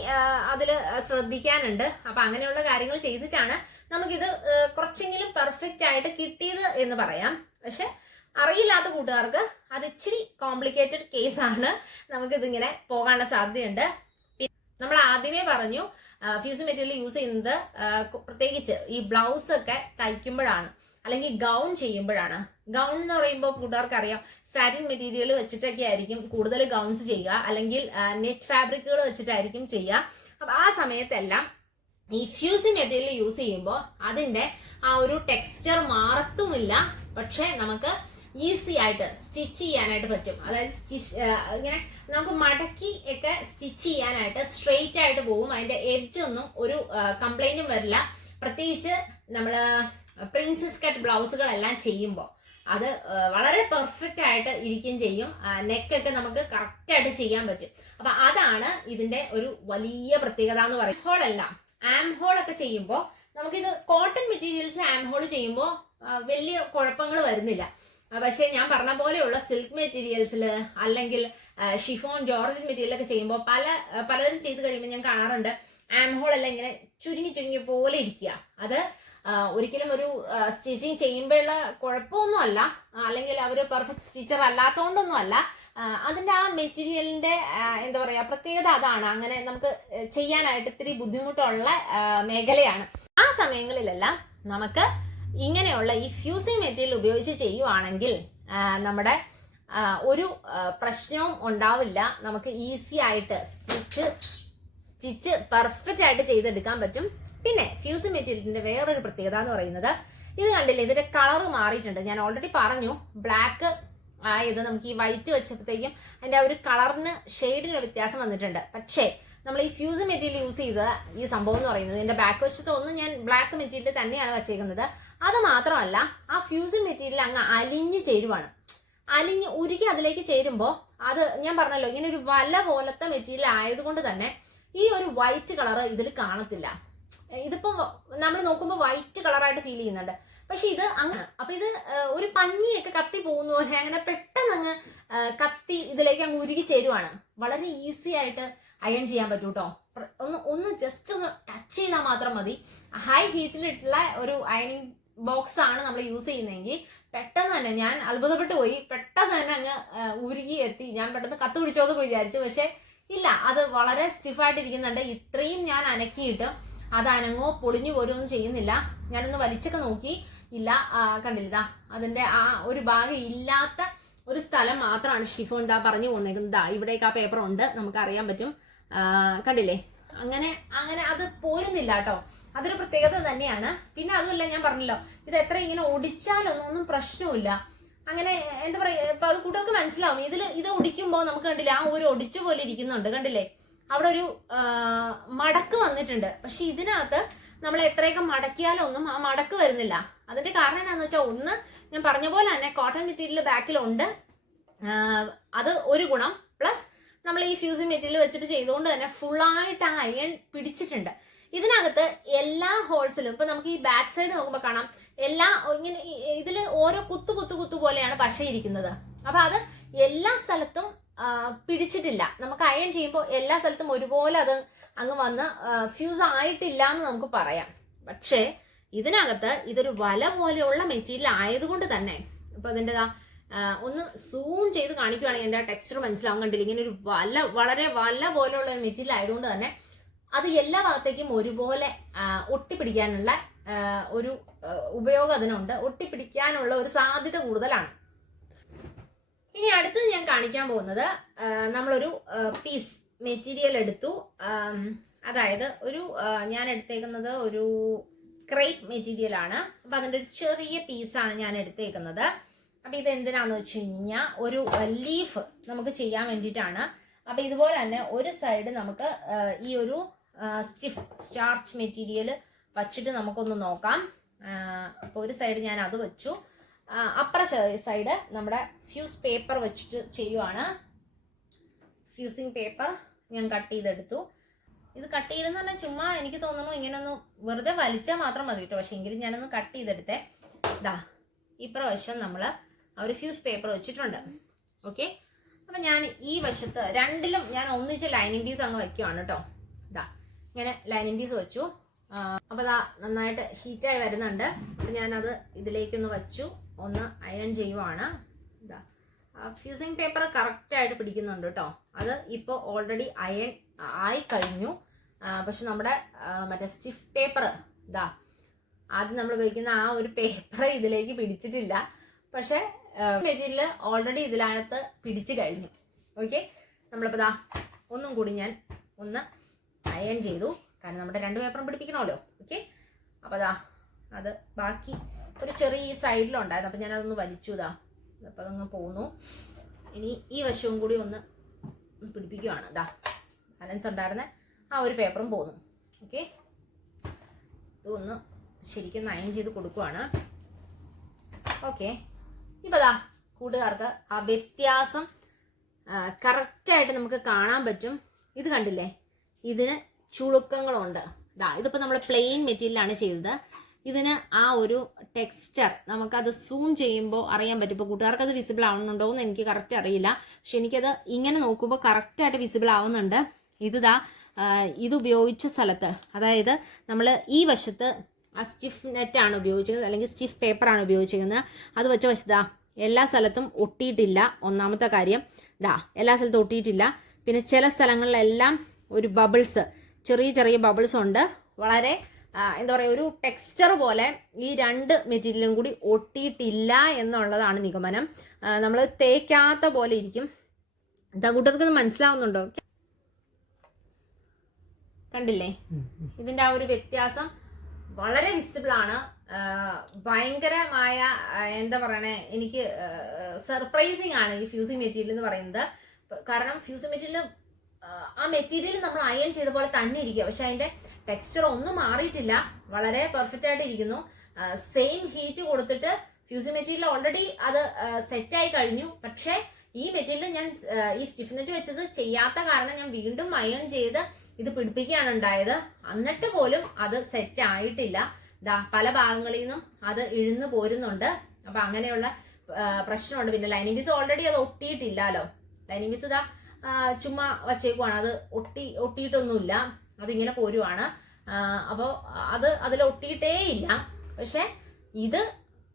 അതിൽ ശ്രദ്ധിക്കാനുണ്ട്. അപ്പൊ അങ്ങനെയുള്ള കാര്യങ്ങൾ ചെയ്തിട്ടാണ് നമുക്കിത് കുറച്ചെങ്കിലും പെർഫെക്റ്റ് ആയിട്ട് കിട്ടിയത് എന്ന് പറയാം. പക്ഷെ അറിയില്ലാത്ത കൂട്ടുകാർക്ക് അത് ഇച്ചിരി കോംപ്ലിക്കേറ്റഡ് കേസാണ്, നമുക്കിതിങ്ങനെ പോകാനുള്ള സാധ്യതയുണ്ട്. നമ്മൾ ആദ്യമേ പറഞ്ഞു ഫ്യൂസിങ് മെറ്റീരിയൽ യൂസ് ചെയ്യുന്നത് പ്രത്യേകിച്ച് ഈ ബ്ലൗസ് ഒക്കെ തയ്ക്കുമ്പോഴാണ് അല്ലെങ്കിൽ ഗൗൺ ചെയ്യുമ്പോഴാണ്. ഗൗൺ എന്ന് പറയുമ്പോൾ കൂട്ടുകാർക്ക് അറിയാം, സാറ്റിൻ മെറ്റീരിയൽ വെച്ചിട്ടൊക്കെ ആയിരിക്കും കൂടുതൽ ഗൗൺസ് ചെയ്യുക, അല്ലെങ്കിൽ നെറ്റ് ഫാബ്രിക്കുകൾ വെച്ചിട്ടായിരിക്കും ചെയ്യുക. അപ്പൊ ആ സമയത്തെല്ലാം ഈ ഫ്യൂസിങ് മെറ്റീരിയൽ യൂസ് ചെയ്യുമ്പോൾ അതിൻ്റെ ആ ഒരു ടെക്സ്ചർ മാറത്തുമില്ല, പക്ഷെ നമുക്ക് ഈസി ആയിട്ട് സ്റ്റിച്ച് ചെയ്യാനായിട്ട് പറ്റും. അതായത് ഇങ്ങനെ നമുക്ക് മടക്കി ഒക്കെ സ്റ്റിച്ച് ചെയ്യാനായിട്ട് സ്ട്രെയിറ്റ് ആയിട്ട് പോകും. അതിന്റെ എഡ്ജ് ഒന്നും ഒരു കംപ്ലൈന്റും വരില്ല. പ്രത്യേകിച്ച് നമ്മൾ പ്രിൻസസ് കട്ട് ബ്ലൗസുകളെല്ലാം ചെയ്യുമ്പോൾ അത് വളരെ പെർഫെക്റ്റ് ആയിട്ട് ഇരിക്കുകയും ചെയ്യും. നെക്കൊക്കെ നമുക്ക് കറക്റ്റ് ആയിട്ട് ചെയ്യാൻ പറ്റും. അപ്പൊ അതാണ് ഇതിന്റെ ഒരു വലിയ പ്രത്യേകത എന്ന് പറയുന്നത്. ഹോൾ എല്ലാം ആം ഹോൾ ഒക്കെ ചെയ്യുമ്പോൾ നമുക്കിത് കോട്ടൺ മെറ്റീരിയൽസ് ആം ഹോൾ ചെയ്യുമ്പോൾ വലിയ കുഴപ്പങ്ങൾ വരുന്നില്ല. പക്ഷേ ഞാൻ പറഞ്ഞ പോലെയുള്ള സിൽക്ക് മെറ്റീരിയൽസിൽ അല്ലെങ്കിൽ ഷിഫോൺ ജോർജറ്റ് മെറ്റീരിയലൊക്കെ ചെയ്യുമ്പോൾ പലതും ചെയ്ത് കഴിയുമ്പോൾ ഞാൻ കാണാറുണ്ട് ആം ഹോൾ എല്ലാം ഇങ്ങനെ ചുരുങ്ങി പോലെ ഇരിക്കുക. അത് ഒരിക്കലും ഒരു സ്റ്റിച്ചിങ് ചെയ്യുമ്പോഴുള്ള കുഴപ്പമൊന്നും അല്ല, അല്ലെങ്കിൽ അവർ പെർഫെക്റ്റ് സ്റ്റിച്ചർ അല്ലാത്തതുകൊണ്ടൊന്നും അല്ല. അതിൻ്റെ ആ മെറ്റീരിയലിൻ്റെ എന്താ പറയുക പ്രത്യേകത അതാണ്. അങ്ങനെ നമുക്ക് ചെയ്യാനായിട്ട് ഇത്തിരി ബുദ്ധിമുട്ടുള്ള മേഖലയാണ്. ആ സമയങ്ങളിലെല്ലാം നമുക്ക് ഇങ്ങനെയുള്ള ഈ ഫ്യൂസിങ് മെറ്റീരിയൽ ഉപയോഗിച്ച് ചെയ്യുവാണെങ്കിൽ നമ്മുടെ ഒരു പ്രശ്നവും ഉണ്ടാവില്ല. നമുക്ക് ഈസി ആയിട്ട് സ്റ്റിച്ച് പെർഫെക്റ്റ് ആയിട്ട് ചെയ്തെടുക്കാൻ പറ്റും. പിന്നെ ഫ്യൂസിങ് മെറ്റീരിയലിന്റെ വേറൊരു പ്രത്യേകത എന്ന് പറയുന്നത്, ഇത് കണ്ടില്ലേ, ഇതിന്റെ കളർ മാറിയിട്ടുണ്ട്. ഞാൻ ഓൾറെഡി പറഞ്ഞു, ബ്ലാക്ക് ആയത് നമുക്ക് ഈ വൈറ്റ് വെച്ചപ്പോഴത്തേക്കും അതിന്റെ ആ ഒരു കളറിന് ഷെയ്ഡിന് വ്യത്യാസം വന്നിട്ടുണ്ട്. പക്ഷേ നമ്മൾ ഈ ഫ്യൂസിങ് മെറ്റീരിയൽ യൂസ് ചെയ്ത ഈ സംഭവം എന്ന് പറയുന്നത്, ഇതിന്റെ ബാക്ക് വശത്ത് ഒന്നും ഞാൻ ബ്ലാക്ക് മെറ്റീരിയൽ തന്നെയാണ് വെച്ചേക്കുന്നത്. അത് മാത്രമല്ല, ആ ഫ്യൂസിങ് മെറ്റീരിയൽ അങ്ങ് അലിഞ്ഞ് ചേരുവാണ്. അലിഞ്ഞ് ഉരുകി അതിലേക്ക് ചേരുമ്പോൾ അത് ഞാൻ പറഞ്ഞല്ലോ ഇങ്ങനെ ഒരു വല പോലത്തെ മെറ്റീരിയൽ ആയതുകൊണ്ട് തന്നെ ഈ ഒരു വൈറ്റ് കളർ ഇതിൽ കാണത്തില്ല. ഇതിപ്പോ നമ്മൾ നോക്കുമ്പോൾ വൈറ്റ് കളറായിട്ട് ഫീൽ ചെയ്യുന്നുണ്ട്, പക്ഷെ ഇത് അങ്ങനെ. അപ്പൊ ഇത് ഒരു പഞ്ഞിയൊക്കെ കത്തി പോകുന്ന പോലെ അങ്ങനെ പെട്ടെന്ന് അങ്ങ് കത്തി ഇതിലേക്ക് അങ്ങ് ഉരുകി ചേരുവാണ്. വളരെ ഈസി ആയിട്ട് അയൺ ചെയ്യാൻ പറ്റൂ കേട്ടോ. ഒന്ന് ജസ്റ്റ് ഒന്ന് ടച്ച് ചെയ്താൽ മാത്രം മതി. ഹൈ ഹീറ്റിലിട്ടുള്ള ഒരു അയണിങ് ബോക്സ് ആണ് നമ്മൾ യൂസ് ചെയ്യുന്നതെങ്കിൽ പെട്ടെന്ന് തന്നെ, ഞാൻ അത്ഭുതപ്പെട്ടു പോയി, പെട്ടെന്ന് തന്നെ അങ്ങ് ഉരുകി എത്തി. ഞാൻ പെട്ടെന്ന് കത്ത് പിടിച്ചോന്ന് വിചാരിച്ചു, പക്ഷെ ഇല്ല, അത് വളരെ സ്റ്റിഫായിട്ടിരിക്കുന്നുണ്ട്. ഇത്രയും ഞാൻ അനക്കിയിട്ട് അത് അനങ്ങോ പൊളിഞ്ഞു പോലും ഒന്നും ചെയ്യുന്നില്ല. ഞാനൊന്ന് വലിച്ചൊക്കെ നോക്കി, ഇല്ല, കണ്ടില്ല, അതിന്റെ ആ ഒരു ഭാഗം ഇല്ലാത്ത ഒരു സ്ഥലം മാത്രമാണ് ഷിഫോൺ പറഞ്ഞു പോന്നേക്കുന്നത്. ഇവിടേക്ക് ആ പേപ്പർ ഉണ്ട്, നമുക്ക് അറിയാൻ പറ്റും. കണ്ടില്ലേ, അങ്ങനെ അത് പോരുന്നില്ല കേട്ടോ. അതൊരു പ്രത്യേകത തന്നെയാണ്. പിന്നെ അതുമല്ല, ഞാൻ പറഞ്ഞല്ലോ, ഇത് എത്ര ഇങ്ങനെ ഒടിച്ചാലൊന്നും പ്രശ്നമില്ല. അങ്ങനെ എന്താ പറയുക, ഇപ്പൊ അത് കൂട്ടുകാർക്ക് മനസ്സിലാവും. ഇത് ഒടിക്കുമ്പോൾ നമുക്ക് കണ്ടില്ലേ, ആ ഒരു ഒടിച്ചു പോലെ ഇരിക്കുന്നുണ്ട്, കണ്ടില്ലേ, അവിടെ ഒരു മടക്ക് വന്നിട്ടുണ്ട്. പക്ഷെ ഇതിനകത്ത് നമ്മൾ എത്രയൊക്കെ മടക്കിയാലൊന്നും ആ മടക്ക് വരുന്നില്ല. അതിന്റെ കാരണം എന്താണെന്ന് വെച്ചാൽ, ഒന്ന് ഞാൻ പറഞ്ഞ പോലെ തന്നെ കോട്ടൺ മെറ്റീരിയൽ ബാക്കിലുണ്ട്, അത് ഒരു ഗുണം. പ്ലസ് നമ്മൾ ഈ ഫ്യൂസിങ് മെറ്റീരിയൽ വെച്ചിട്ട് ചെയ്തുകൊണ്ട് തന്നെ ഫുള്ളായിട്ട് ആ അയൺ പിടിച്ചിട്ടുണ്ട്. ഇതിനകത്ത് എല്ലാ ഹോൾസിലും ഇപ്പൊ നമുക്ക് ഈ ബാക്ക് സൈഡ് നോക്കുമ്പോൾ കാണാം, എല്ലാ ഇങ്ങനെ ഇതില് ഓരോ കുത്തു പോലെയാണ് പശയിരിക്കുന്നത്. അപ്പൊ അത് എല്ലാ സ്ഥലത്തും പിടിച്ചിട്ടില്ല. നമുക്ക് അയൺ ചെയ്യുമ്പോൾ എല്ലാ സ്ഥലത്തും ഒരുപോലെ അത് അങ്ങ് വന്ന് ഫ്യൂസ് ആയിട്ടില്ല എന്ന് നമുക്ക് പറയാം. പക്ഷേ ഇതിനകത്ത് ഇതൊരു വല പോലെയുള്ള മെറ്റീരിയൽ ആയതുകൊണ്ട് തന്നെ, ഇപ്പൊ അതിൻ്റെ ഒന്ന് സൂം ചെയ്ത് കാണിക്കുകയാണെങ്കിൽ എൻ്റെ ആ ടെക്സ്ചർ മനസ്സിലാവും. കണ്ടില്ല, ഇങ്ങനെ ഒരു വളരെ വല പോലെയുള്ള ഒരു മെറ്റീരിയൽ ആയതുകൊണ്ട് തന്നെ അത് എല്ലാ ഭാഗത്തേക്കും ഒരുപോലെ ഒട്ടിപ്പിടിക്കാനുള്ള ഒരു ഉപയോഗം അതിനുണ്ട്. ഒട്ടിപ്പിടിക്കാനുള്ള ഒരു സാധ്യത കൂടുതലാണ്. ഇനി അടുത്തത് ഞാൻ കാണിക്കാൻ പോകുന്നത്, നമ്മളൊരു പീസ് മെറ്റീരിയൽ എടുത്തു. അതായത് ഞാൻ എടുത്തേക്കുന്നത് ഒരു ക്രേപ്പ് മെറ്റീരിയൽ ആണ്. അപ്പൊ അതിൻ്റെ ഒരു ചെറിയ പീസാണ് ഞാൻ എടുത്തേക്കുന്നത്. അപ്പൊ ഇത് എന്തിനാന്ന് വെച്ച് കഴിഞ്ഞാൽ, ഒരു ലീഫ് നമുക്ക് ചെയ്യാൻ വേണ്ടിയിട്ടാണ്. അപ്പൊ ഇതുപോലെ തന്നെ ഒരു സൈഡ് നമുക്ക് ഈ ഒരു സ്റ്റിഫ് സ്റ്റാർച്ച് മെറ്റീരിയൽ വച്ചിട്ട് നമുക്കൊന്ന് നോക്കാം. അപ്പോൾ ഒരു സൈഡ് ഞാൻ അത് വെച്ചു. അപ്പുറ സൈഡ് നമ്മുടെ ഫ്യൂസ് പേപ്പർ വെച്ചിട്ട് ചെയ്യുവാണ്. ഫ്യൂസിങ് പേപ്പർ ഞാൻ കട്ട് ചെയ്തെടുത്തു. ഇത് കട്ട് ചെയ്തെന്ന് പറഞ്ഞാൽ ചുമ്മാ എനിക്ക് തോന്നുന്നു ഇങ്ങനൊന്ന് വെറുതെ വലിച്ചാൽ മാത്രം മതി കേട്ടോ. പക്ഷെ എങ്കിലും ഞാനൊന്ന് കട്ട് ചെയ്തെടുത്തേ. ഇപ്രാവശ്യം നമ്മൾ ഒരു ഫ്യൂസ് പേപ്പർ വെച്ചിട്ടുണ്ട്. ഓക്കെ, അപ്പം ഞാൻ ഈ വശത്ത് രണ്ടിലും ഞാൻ ഒന്നിച്ച് ലൈനിങ് പീസ് അങ്ങ് വയ്ക്കുവാണ് കേട്ടോ. ഇങ്ങനെ ലൈനിങ് പീസ് വെച്ചു. അപ്പോൾ നന്നായിട്ട് ഹീറ്റായി വരുന്നുണ്ട്. അപ്പം ഞാനത് ഇതിലേക്കൊന്ന് വച്ചു, ഒന്ന് അയൺ ചെയ്യുവാണ്. ഫ്യൂസിങ് പേപ്പർ കറക്റ്റായിട്ട് പിടിക്കുന്നുണ്ട് കേട്ടോ. അത് ഇപ്പോൾ ഓൾറെഡി അയൺ ആയി കഴിഞ്ഞു. പക്ഷെ നമ്മുടെ മറ്റേ സ്റ്റിഫ് പേപ്പർ ആദ്യം നമ്മൾ ഉപയോഗിക്കുന്ന ആ ഒരു പേപ്പർ ഇതിലേക്ക് പിടിച്ചിട്ടില്ല. പക്ഷെ മെറ്റീരിയൽ ഓൾറെഡി ഇതിനകത്ത് പിടിച്ചു കഴിഞ്ഞു. ഓക്കെ, നമ്മളിപ്പോൾ ഒന്നും കൂടി ഞാൻ ഒന്ന് അയൺ ചെയ്തു. കാരണം നമ്മുടെ 2 പേപ്പറും പിടിപ്പിക്കണമല്ലോ. ഓക്കെ, അപ്പോൾ അതാ അത് ബാക്കി ഒരു ചെറിയ സൈഡിലുണ്ടായിരുന്നു, അപ്പം ഞാനതൊന്ന് വലിച്ചു. അപ്പോൾ അതങ്ങ് പോന്നു. ഇനി ഈ വശവും കൂടി ഒന്ന് പിടിപ്പിക്കുകയാണ്. ബാലൻസ് ഉണ്ടായിരുന്ന ആ ഒരു പേപ്പറും പോന്നു. ഓക്കെ, ഇതൊന്ന് ശരിക്കും അയൺ ചെയ്ത് കൊടുക്കുവാണ്. ഓക്കെ, ഇപ്പോൾ കൂട്ടുകാർക്ക് ആ വ്യത്യാസം കറക്റ്റായിട്ട് നമുക്ക് കാണാൻ പറ്റും. ഇത് കണ്ടില്ലേ, ഇതിന് ചുളുക്കങ്ങളുണ്ട്. ഇതിപ്പോൾ നമ്മൾ പ്ലെയിൻ മെറ്റീരിയലാണ് ചെയ്തത്. ഇതിന് ആ ഒരു ടെക്സ്ചർ നമുക്കത് സൂം ചെയ്യുമ്പോൾ അറിയാൻ പറ്റും. ഇപ്പോൾ കൂട്ടുകാർക്ക് അത് വിസിബിൾ ആവുന്നുണ്ടോ എന്ന് എനിക്ക് കറക്റ്റ് അറിയില്ല, പക്ഷെ എനിക്കത് ഇങ്ങനെ നോക്കുമ്പോൾ കറക്റ്റായിട്ട് വിസിബിൾ ആവുന്നുണ്ട്. ഇത് ഉപയോഗിച്ച സ്ഥലത്ത്, അതായത് നമ്മൾ ഈ വശത്ത് ആ സ്റ്റിഫ് നെറ്റാണ് ഉപയോഗിച്ചത്, അല്ലെങ്കിൽ സ്റ്റിഫ് പേപ്പറാണ് ഉപയോഗിച്ചിരിക്കുന്നത്. അത് വെച്ച വശത്താ എല്ലാ സ്ഥലത്തും ഒട്ടിയിട്ടില്ല. ഒന്നാമത്തെ കാര്യം എല്ലാ സ്ഥലത്തും ഒട്ടിയിട്ടില്ല. പിന്നെ ചില സ്ഥലങ്ങളിലെല്ലാം ഒരു ബബിൾസ്, ചെറിയ ചെറിയ ബബിൾസ് ഉണ്ട്. വളരെ എന്താ പറയുക, ഒരു ടെക്സ്ചർ പോലെ ഈ 2 മെറ്റീരിയലും കൂടി ഒട്ടിയിട്ടില്ല എന്നുള്ളതാണ് നിഗമനം. നമ്മൾ തേക്കാത്ത പോലെ ഇരിക്കും. കൂട്ടർക്ക് മനസ്സിലാവുന്നുണ്ടോ? കണ്ടില്ലേ, ഇതിൻ്റെ ആ ഒരു വ്യത്യാസം വളരെ വിസിബിൾ ആണ്. ഭയങ്കരമായ എന്താ പറയണേ, എനിക്ക് സർപ്രൈസിങ് ആണ് ഈ ഫ്യൂസിങ് മെറ്റീരിയൽ എന്ന് പറയുന്നത്. കാരണം ഫ്യൂസിങ് മെറ്റീരിയൽ ആ മെറ്റീരിയൽ നമ്മൾ അയൺ ചെയ്ത പോലെ തന്നെ ഇരിക്കുക, പക്ഷെ അതിന്റെ ടെക്സ്ചർ ഒന്നും മാറിയിട്ടില്ല. വളരെ പെർഫെക്റ്റ് ആയിട്ട് ഇരിക്കുന്നു. സെയിം ഹീറ്റ് കൊടുത്തിട്ട് ഫ്യൂസിങ് മെറ്റീരിയൽ ഓൾറെഡി അത് സെറ്റായി കഴിഞ്ഞു. പക്ഷേ ഈ മെറ്റീരിയൽ ഞാൻ ഈ സ്റ്റിഫ്നെറ്റ് വെച്ചത് ചെയ്യാത്ത കാരണം ഞാൻ വീണ്ടും അയൺ ചെയ്ത് ഇത് പിടിപ്പിക്കുകയാണ് ഉണ്ടായത്. എന്നിട്ട് പോലും അത് സെറ്റ് ആയിട്ടില്ല. പല ഭാഗങ്ങളിൽ നിന്നും അത് ഇഴുന്നു പോരുന്നുണ്ട്. അപ്പൊ അങ്ങനെയുള്ള പ്രശ്നമുണ്ട്. പിന്നെ ലൈനിങ് പീസ് ഓൾറെഡി അത് ഒട്ടിയിട്ടില്ലല്ലോ. ലൈനിങ് പീസ് ചുമ്മാ വച്ചേക്കുവാണ്, അത് ഒട്ടിയിട്ടൊന്നുമില്ല, അതിങ്ങനെ പോരുവാണ്. അപ്പോൾ അതിൽ ഒട്ടിയിട്ടേ ഇല്ല. പക്ഷെ ഇത്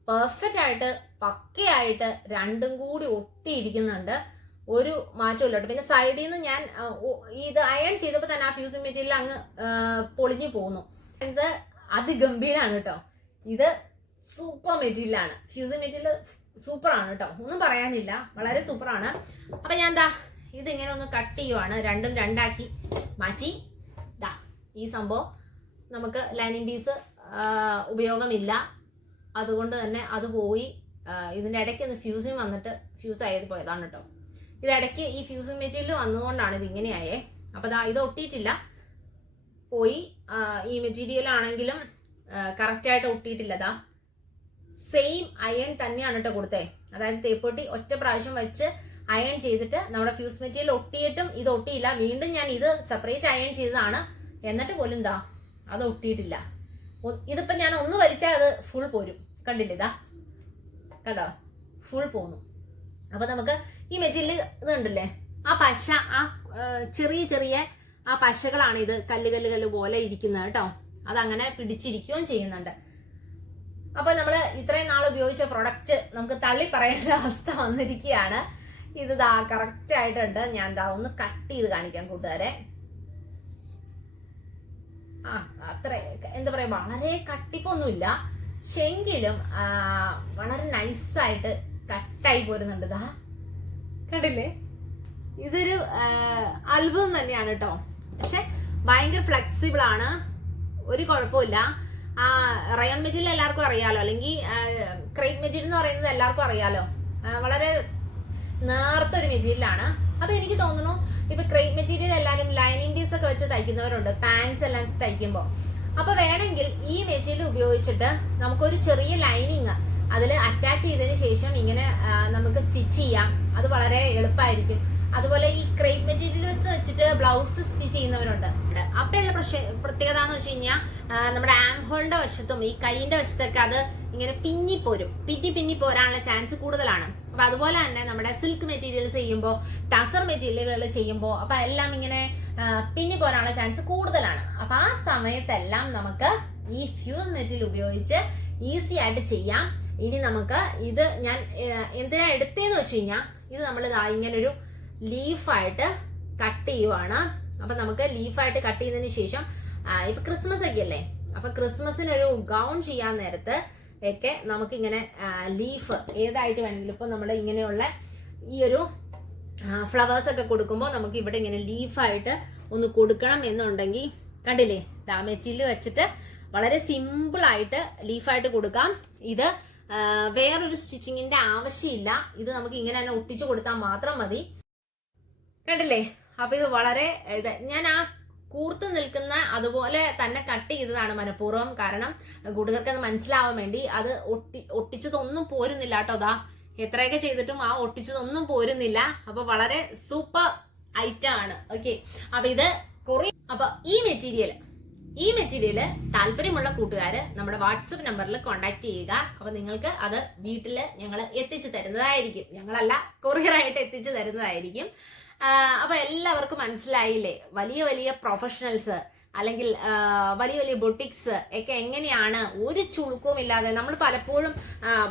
പെർഫെക്റ്റ് ആയിട്ട് പക്കയായിട്ട് രണ്ടും കൂടി ഒട്ടിയിരിക്കുന്നുണ്ട്. ഒരു മാറ്റമില്ല കേട്ടോ. പിന്നെ സൈഡിൽ നിന്ന് ഞാൻ ഇത് അയൺ ചെയ്തപ്പോൾ തന്നെ ആ ഫ്യൂസിങ് മെറ്റീരിയൽ അങ്ങ് പൊളിഞ്ഞു പോകുന്നു. ഇത് അതിഗംഭീരാണ് കേട്ടോ. ഇത് സൂപ്പർ മെറ്റീരിയലാണ്. ഫ്യൂസിങ് മെറ്റീരിയൽ സൂപ്പറാണ് കേട്ടോ, ഒന്നും പറയാനില്ല, വളരെ സൂപ്പറാണ്. അപ്പം ഞാൻ ഇതിങ്ങനെ ഒന്ന് കട്ട് ചെയ്യുവാണ്. രണ്ടും രണ്ടാക്കി മാറ്റി. ഈ സംഭവം നമുക്ക് ലൈനിങ് പീസ് ഉപയോഗമില്ല, അതുകൊണ്ട് തന്നെ അത് പോയി. ഇതിൻ്റെ ഇടയ്ക്ക് ഒന്ന് ഫ്യൂസിങ് വന്നിട്ട് ഫ്യൂസ് ആയത് പോയതാണ് കേട്ടോ. ഇതിടയ്ക്ക് ഈ ഫ്യൂസിങ് മെറ്റീരിയൽ വന്നതുകൊണ്ടാണ് ഇത് ഇങ്ങനെയായേ. അപ്പോൾ ഇത് ഒട്ടിയിട്ടില്ല, പോയി. ഈ മെറ്റീരിയൽ ആണെങ്കിലും കറക്റ്റായിട്ട് ഒട്ടിയിട്ടില്ല. സെയിം അയൺ തന്നെയാണ് കേട്ടോ കൊടുത്തേ. അതായത് തേപ്പൊട്ടി ഒറ്റ പ്രാവശ്യം വെച്ച് അയൺ ചെയ്തിട്ട് നമ്മുടെ ഫ്യൂസ് മെറ്റീരിയൽ ഒട്ടിയിട്ടും ഇത് ഒട്ടിയില്ല. വീണ്ടും ഞാൻ ഇത് സെപ്പറേറ്റ് അയൺ ചെയ്തതാണ്, എന്നിട്ട് പോലും അത് ഒട്ടിയിട്ടില്ല. ഇതിപ്പോ ഞാൻ ഒന്ന് വലിച്ചാൽ അത് ഫുൾ പോരും. കണ്ടില്ലേ, കണ്ടോ, ഫുൾ പോന്നു. അപ്പൊ നമുക്ക് ഈ മെറ്റീരിയൽ ഇത് കണ്ടില്ലേ, ആ പശ, ആ ചെറിയ ചെറിയ ആ പശകളാണ് ഇത് കല്ല് പോലെ ഇരിക്കുന്നത് കേട്ടോ. അതങ്ങനെ പിടിച്ചിരിക്കുകയും ചെയ്യുന്നുണ്ട്. അപ്പൊ നമ്മൾ ഇത്രയും നാൾ ഉപയോഗിച്ച പ്രൊഡക്റ്റ് നമുക്ക് തള്ളി പറയേണ്ട അവസ്ഥ വന്നിരിക്കുകയാണ്. ഇത് കറക്റ്റ് ആയിട്ടുണ്ട്. ഞാൻ ഒന്ന് കട്ട് ചെയ്ത് കാണിക്കാം കൂട്ടുകാരെ. അത്ര എന്താ പറയാ, വളരെ കട്ടിപ്പൊന്നുമില്ല, പക്ഷെങ്കിലും വളരെ നൈസായിട്ട് കട്ടായി പോരുന്നുണ്ട്. കണ്ടില്ലേ, ഇതൊരു അത്ഭുതം തന്നെയാണ് കേട്ടോ. പക്ഷെ ഭയങ്കര ഫ്ലെക്സിബിൾ ആണ്, ഒരു കുഴപ്പമില്ല. റയോൺ മെറ്റീരിയൽ എല്ലാവർക്കും അറിയാലോ, അല്ലെങ്കിൽ ക്രേപ്പ് മെറ്റീരിയൽ എന്ന് പറയുന്നത് എല്ലാവർക്കും അറിയാലോ. വളരെ നേർത്തൊരു മെറ്റീരിയലാണ്. അപ്പൊ എനിക്ക് തോന്നുന്നു ഇപ്പൊ ക്രേപ്പ് മെറ്റീരിയൽ എല്ലാവരും ലൈനിങ് പീസ് ഒക്കെ വെച്ച് തയ്ക്കുന്നവരുണ്ട്, പാൻസ് എല്ലാം തയ്ക്കുമ്പോൾ. അപ്പൊ വേണമെങ്കിൽ ഈ മെറ്റീരിയൽ ഉപയോഗിച്ചിട്ട് നമുക്കൊരു ചെറിയ ലൈനിങ് അതിൽ അറ്റാച്ച് ചെയ്തതിന് ശേഷം ഇങ്ങനെ നമുക്ക് സ്റ്റിച്ച് ചെയ്യാം. അത് വളരെ എളുപ്പമായിരിക്കും. അതുപോലെ ഈ ക്രേപ്പ് മെറ്റീരിയൽ വെച്ചിട്ട് ബ്ലൗസ് സ്റ്റിച്ച് ചെയ്യുന്നവരുണ്ട്. അപ്പോഴുള്ള പ്രത്യേകത എന്ന് വെച്ച് കഴിഞ്ഞാൽ നമ്മുടെ ആം ഹോളിന്റെ വശത്തും ഈ കൈയിന്റെ വശത്തൊക്കെ അത് ഇങ്ങനെ പിന്നി പോരാനുള്ള ചാൻസ് കൂടുതലാണ്. അപ്പൊ അതുപോലെ തന്നെ നമ്മുടെ സിൽക്ക് മെറ്റീരിയൽസ് ചെയ്യുമ്പോൾ, ടസർ മെറ്റീരിയലുകൾ ചെയ്യുമ്പോൾ അപ്പൊ എല്ലാം ഇങ്ങനെ പിന്നി പോരാനുള്ള ചാൻസ് കൂടുതലാണ്. അപ്പൊ ആ സമയത്തെല്ലാം നമുക്ക് ഈ ഫ്യൂസ് മെറ്റീരിയൽ ഉപയോഗിച്ച് ഈസി ആയിട്ട് ചെയ്യാം. ഇനി നമുക്ക് ഇത് ഞാൻ എന്തിനാ എടുത്തേന്ന് വെച്ച് കഴിഞ്ഞാൽ, ഇത് നമ്മൾ ഇങ്ങനൊരു ലീഫായിട്ട് കട്ട് ചെയ്യുവാണ്. അപ്പൊ നമുക്ക് ലീഫായിട്ട് കട്ട് ചെയ്തതിന് ശേഷം ഇപ്പൊ ക്രിസ്മസ് ഒക്കെ അല്ലേ, അപ്പൊ ക്രിസ്മസിനൊരു ഗൗൺ ചെയ്യാൻ നേരത്ത് ഒക്കെ നമുക്കിങ്ങനെ ലീഫ് ഏതായിട്ട് വേണമെങ്കിലും, ഇപ്പൊ നമ്മുടെ ഇങ്ങനെയുള്ള ഈ ഒരു ഫ്ലവേഴ്സ് ഒക്കെ കൊടുക്കുമ്പോൾ നമുക്ക് ഇവിടെ ഇങ്ങനെ ലീഫായിട്ട് ഒന്ന് കൊടുക്കണം എന്നുണ്ടെങ്കിൽ കണ്ടില്ലേ, മെറ്റീരിയൽ വെച്ചിട്ട് വളരെ സിമ്പിളായിട്ട് ലീഫായിട്ട് കൊടുക്കാം. ഇത് വേറൊരു സ്റ്റിച്ചിങ്ങിന്റെ ആവശ്യമില്ല. ഇത് നമുക്ക് ഇങ്ങനെ തന്നെ ഒട്ടിച്ചു കൊടുത്താൽ മാത്രം മതി. കണ്ടില്ലേ, അപ്പൊ ഇത് വളരെ ഞാൻ ആ കൂർത്ത് നിൽക്കുന്ന അതുപോലെ തന്നെ കട്ട് ചെയ്തതാണ് മനഃപൂർവ്വം. കാരണം കൂട്ടുകാർക്ക് അത് മനസ്സിലാവാൻ വേണ്ടി. അത് ഒട്ടിച്ചതൊന്നും പോരുന്നില്ല കേട്ടോ. അതാ എത്രയൊക്കെ ചെയ്തിട്ടും ആ ഒട്ടിച്ചതൊന്നും പോരുന്നില്ല. അപ്പൊ വളരെ സൂപ്പർ ഐറ്റം ആണ്. ഓക്കെ, അപ്പൊ ഇത് അപ്പൊ ഈ മെറ്റീരിയൽ താല്പര്യമുള്ള കൂട്ടുകാര് നമ്മുടെ വാട്സപ്പ് നമ്പറിൽ കോൺടാക്ട് ചെയ്യുക. അപ്പൊ നിങ്ങൾക്ക് അത് വീട്ടിൽ ഞങ്ങൾ എത്തിച്ചു തരുന്നതായിരിക്കും. ഞങ്ങളല്ല, കൊറിയറായിട്ട് എത്തിച്ചു തരുന്നതായിരിക്കും. അപ്പൊ എല്ലാവർക്കും മനസ്സിലായില്ലേ, വലിയ വലിയ പ്രൊഫഷണൽസ് അല്ലെങ്കിൽ വലിയ വലിയ ബൊട്ടിക്സ് ഒക്കെ എങ്ങനെയാണ് ഒരു ചുളുക്കവും ഇല്ലാതെ, നമ്മൾ പലപ്പോഴും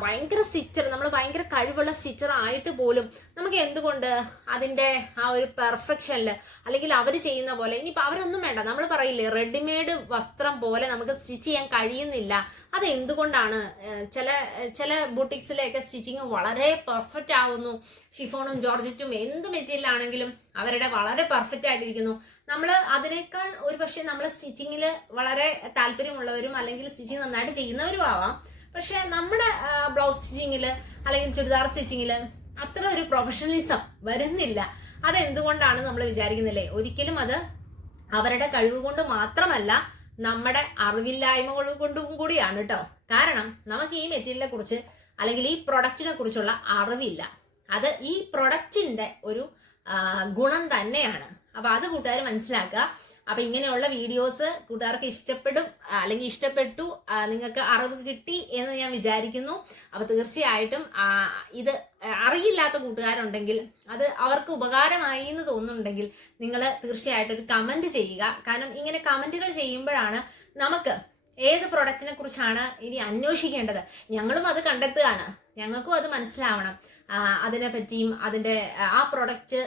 ഭയങ്കര സ്റ്റിച്ചർ, നമ്മൾ ഭയങ്കര കഴിവുള്ള സ്റ്റിച്ചർ ആയിട്ട് പോലും നമുക്ക് എന്തുകൊണ്ട് അതിൻ്റെ ആ ഒരു പെർഫെക്ഷനിൽ അല്ലെങ്കിൽ അവർ ചെയ്യുന്ന പോലെ, ഇനിയിപ്പോൾ അവരൊന്നും വേണ്ട, നമ്മൾ പറയില്ലേ റെഡിമെയ്ഡ് വസ്ത്രം പോലെ നമുക്ക് സ്റ്റിച്ച് ചെയ്യാൻ കഴിയുന്നില്ല. അത് എന്തുകൊണ്ടാണ്? ചില ബൊട്ടിക്സിലെയൊക്കെ സ്റ്റിച്ചിങ് വളരെ പെർഫെക്റ്റ് ആവുന്നു. ഷിഫോണും ജോർജറ്റും എന്ത് മെറ്റീരിയൽ ആണെങ്കിലും അവരുടെ വളരെ പെർഫെക്റ്റ് ആയിട്ടിരിക്കുന്നു. നമ്മൾ അതിനേക്കാൾ ഒരു പക്ഷേ നമ്മൾ സ്റ്റിച്ചിങ്ങിൽ വളരെ താല്പര്യമുള്ളവരും അല്ലെങ്കിൽ സ്റ്റിച്ചിങ് നന്നായിട്ട് ചെയ്യുന്നവരും ആവാം. പക്ഷെ നമ്മുടെ ബ്ലൗസ് സ്റ്റിച്ചിങ്ങിൽ അല്ലെങ്കിൽ ചുരിദാർ സ്റ്റിച്ചിങ്ങിൽ അത്ര ഒരു പ്രൊഫഷണലിസം വരുന്നില്ല. അതെന്തുകൊണ്ടാണ് നമ്മൾ വിചാരിക്കുന്നില്ലേ? ഒരിക്കലും അത് അവരുടെ കഴിവ് കൊണ്ട് മാത്രമല്ല, നമ്മുടെ അറിവില്ലായ്മ കൊണ്ടും കൂടിയാണ് കേട്ടോ. കാരണം നമുക്ക് ഈ മെറ്റീരിയലിനെ കുറിച്ച് അല്ലെങ്കിൽ ഈ പ്രൊഡക്റ്റിനെ കുറിച്ചുള്ള അറിവില്ല. അത് ഈ പ്രൊഡക്റ്റിന്റെ ഒരു ഗുണം തന്നെയാണ്. അപ്പൊ അത് കൂട്ടുകാർ മനസ്സിലാക്കുക. അപ്പൊ ഇങ്ങനെയുള്ള വീഡിയോസ് കൂട്ടുകാർക്ക് ഇഷ്ടപ്പെടും അല്ലെങ്കിൽ ഇഷ്ടപ്പെട്ടു, നിങ്ങൾക്ക് അറിവ് കിട്ടി എന്ന് ഞാൻ വിചാരിക്കുന്നു. അപ്പൊ തീർച്ചയായിട്ടും ഇത് അറിയില്ലാത്ത കൂട്ടുകാരുണ്ടെങ്കിൽ, അത് അവർക്ക് ഉപകാരമായി എന്ന് തോന്നുന്നുണ്ടെങ്കിൽ നിങ്ങൾ തീർച്ചയായിട്ടും ഒരു കമന്റ് ചെയ്യുക. കാരണം ഇങ്ങനെ കമന്റുകൾ ചെയ്യുമ്പോഴാണ് നമുക്ക് ഏത് പ്രൊഡക്റ്റിനെ കുറിച്ചാണ് ഇനി അന്വേഷിക്കേണ്ടത്. ഞങ്ങളും അത് കണ്ടെത്തുകയാണ്, ഞങ്ങൾക്കും അത് മനസ്സിലാവണം. അതിനെ പറ്റിയും അതിന്റെ ആ പ്രൊഡക്റ്റ്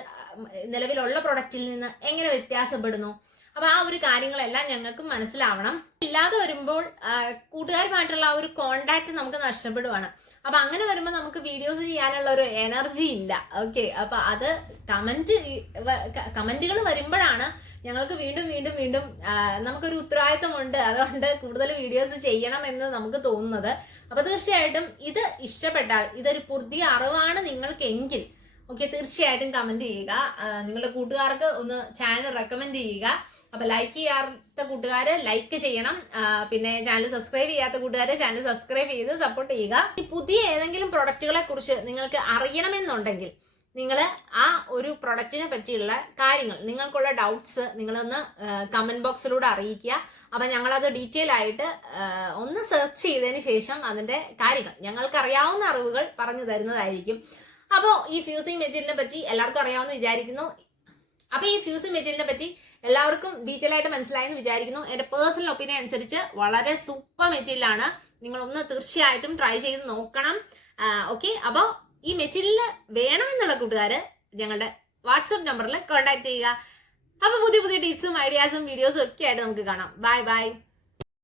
നിലവിലുള്ള പ്രൊഡക്റ്റിൽ നിന്ന് എങ്ങനെ വ്യത്യാസപ്പെടുന്നു. അപ്പൊ ആ ഒരു കാര്യങ്ങളെല്ലാം ഞങ്ങൾക്ക് മനസ്സിലാവണം. ഇല്ലാതെ വരുമ്പോൾ കൂട്ടുകാരുമായിട്ടുള്ള ആ ഒരു കോണ്ടാക്ട് നമുക്ക് നഷ്ടപ്പെടുവാണ്. അപ്പൊ അങ്ങനെ വരുമ്പോൾ നമുക്ക് വീഡിയോസ് ചെയ്യാനുള്ള ഒരു എനർജി ഇല്ല. ഓക്കെ, അപ്പൊ അത് കമന്റുകൾ വരുമ്പോഴാണ് ഞങ്ങൾക്ക് വീണ്ടും വീണ്ടും വീണ്ടും നമുക്കൊരു ഉത്തരവാദിത്വമുണ്ട്, അതുകൊണ്ട് കൂടുതൽ വീഡിയോസ് ചെയ്യണം എന്ന് നമുക്ക് തോന്നുന്നത്. അപ്പൊ തീർച്ചയായിട്ടും ഇത് ഇഷ്ടപ്പെട്ടാൽ, ഇതൊരു പുതിയ അറിവാണ് നിങ്ങൾക്കെങ്കിൽ ഓക്കെ, തീർച്ചയായിട്ടും കമന്റ് ചെയ്യുക. നിങ്ങളുടെ കൂട്ടുകാർക്ക് ഒന്ന് ചാനൽ റെക്കമെൻഡ് ചെയ്യുക. അപ്പൊ ലൈക്ക് ചെയ്യാത്ത കൂട്ടുകാര് ലൈക്ക് ചെയ്യണം. പിന്നെ ചാനൽ സബ്സ്ക്രൈബ് ചെയ്യാത്ത കൂട്ടുകാര് ചാനൽ സബ്സ്ക്രൈബ് ചെയ്ത് സപ്പോർട്ട് ചെയ്യുക. ഈ പുതിയ ഏതെങ്കിലും പ്രൊഡക്റ്റുകളെ കുറിച്ച് നിങ്ങൾക്ക് അറിയണമെന്നുണ്ടെങ്കിൽ നിങ്ങൾ ആ ഒരു പ്രൊഡക്റ്റിനെ പറ്റിയുള്ള കാര്യങ്ങൾ, നിങ്ങൾക്കുള്ള ഡൗട്ട്സ് നിങ്ങളൊന്ന് കമന്റ് ബോക്സിലൂടെ അറിയിക്കുക. അപ്പൊ ഞങ്ങളത് ഡീറ്റെയിൽ ആയിട്ട് ഒന്ന് സെർച്ച് ചെയ്തതിന് ശേഷം അതിന്റെ കാര്യങ്ങൾ, ഞങ്ങൾക്ക് അറിയാവുന്ന അറിവുകൾ പറഞ്ഞു തരുന്നതായിരിക്കും. അപ്പോൾ ഈ ഫ്യൂസിങ് മെറ്റീരിയലിനെ പറ്റി എല്ലാവർക്കും അറിയാമെന്ന് വിചാരിക്കുന്നു. അപ്പൊ ഈ ഫ്യൂസിങ് മെറ്റീരിയലിനെ പറ്റി എല്ലാവർക്കും ഡീറ്റെയിൽ ആയിട്ട് മനസ്സിലായെന്ന് വിചാരിക്കുന്നു. എന്റെ പേഴ്സണൽ ഒപ്പീനിയൻ അനുസരിച്ച് വളരെ സൂപ്പർ മെറ്റീരിയലാണ്. നിങ്ങളൊന്ന് തീർച്ചയായിട്ടും ട്രൈ ചെയ്ത് നോക്കണം. ഓക്കെ, അപ്പോൾ ഈ മെറ്റീരിയൽ വേണമെന്നുള്ള കൂട്ടുകാര് ഞങ്ങളുടെ വാട്സപ്പ് നമ്പറിൽ കോൺടാക്ട് ചെയ്യുക. അപ്പൊ പുതിയ പുതിയ ടിപ്സും ഐഡിയാസും വീഡിയോസും ഒക്കെ ആയിട്ട് നമുക്ക് കാണാം. Bye bye.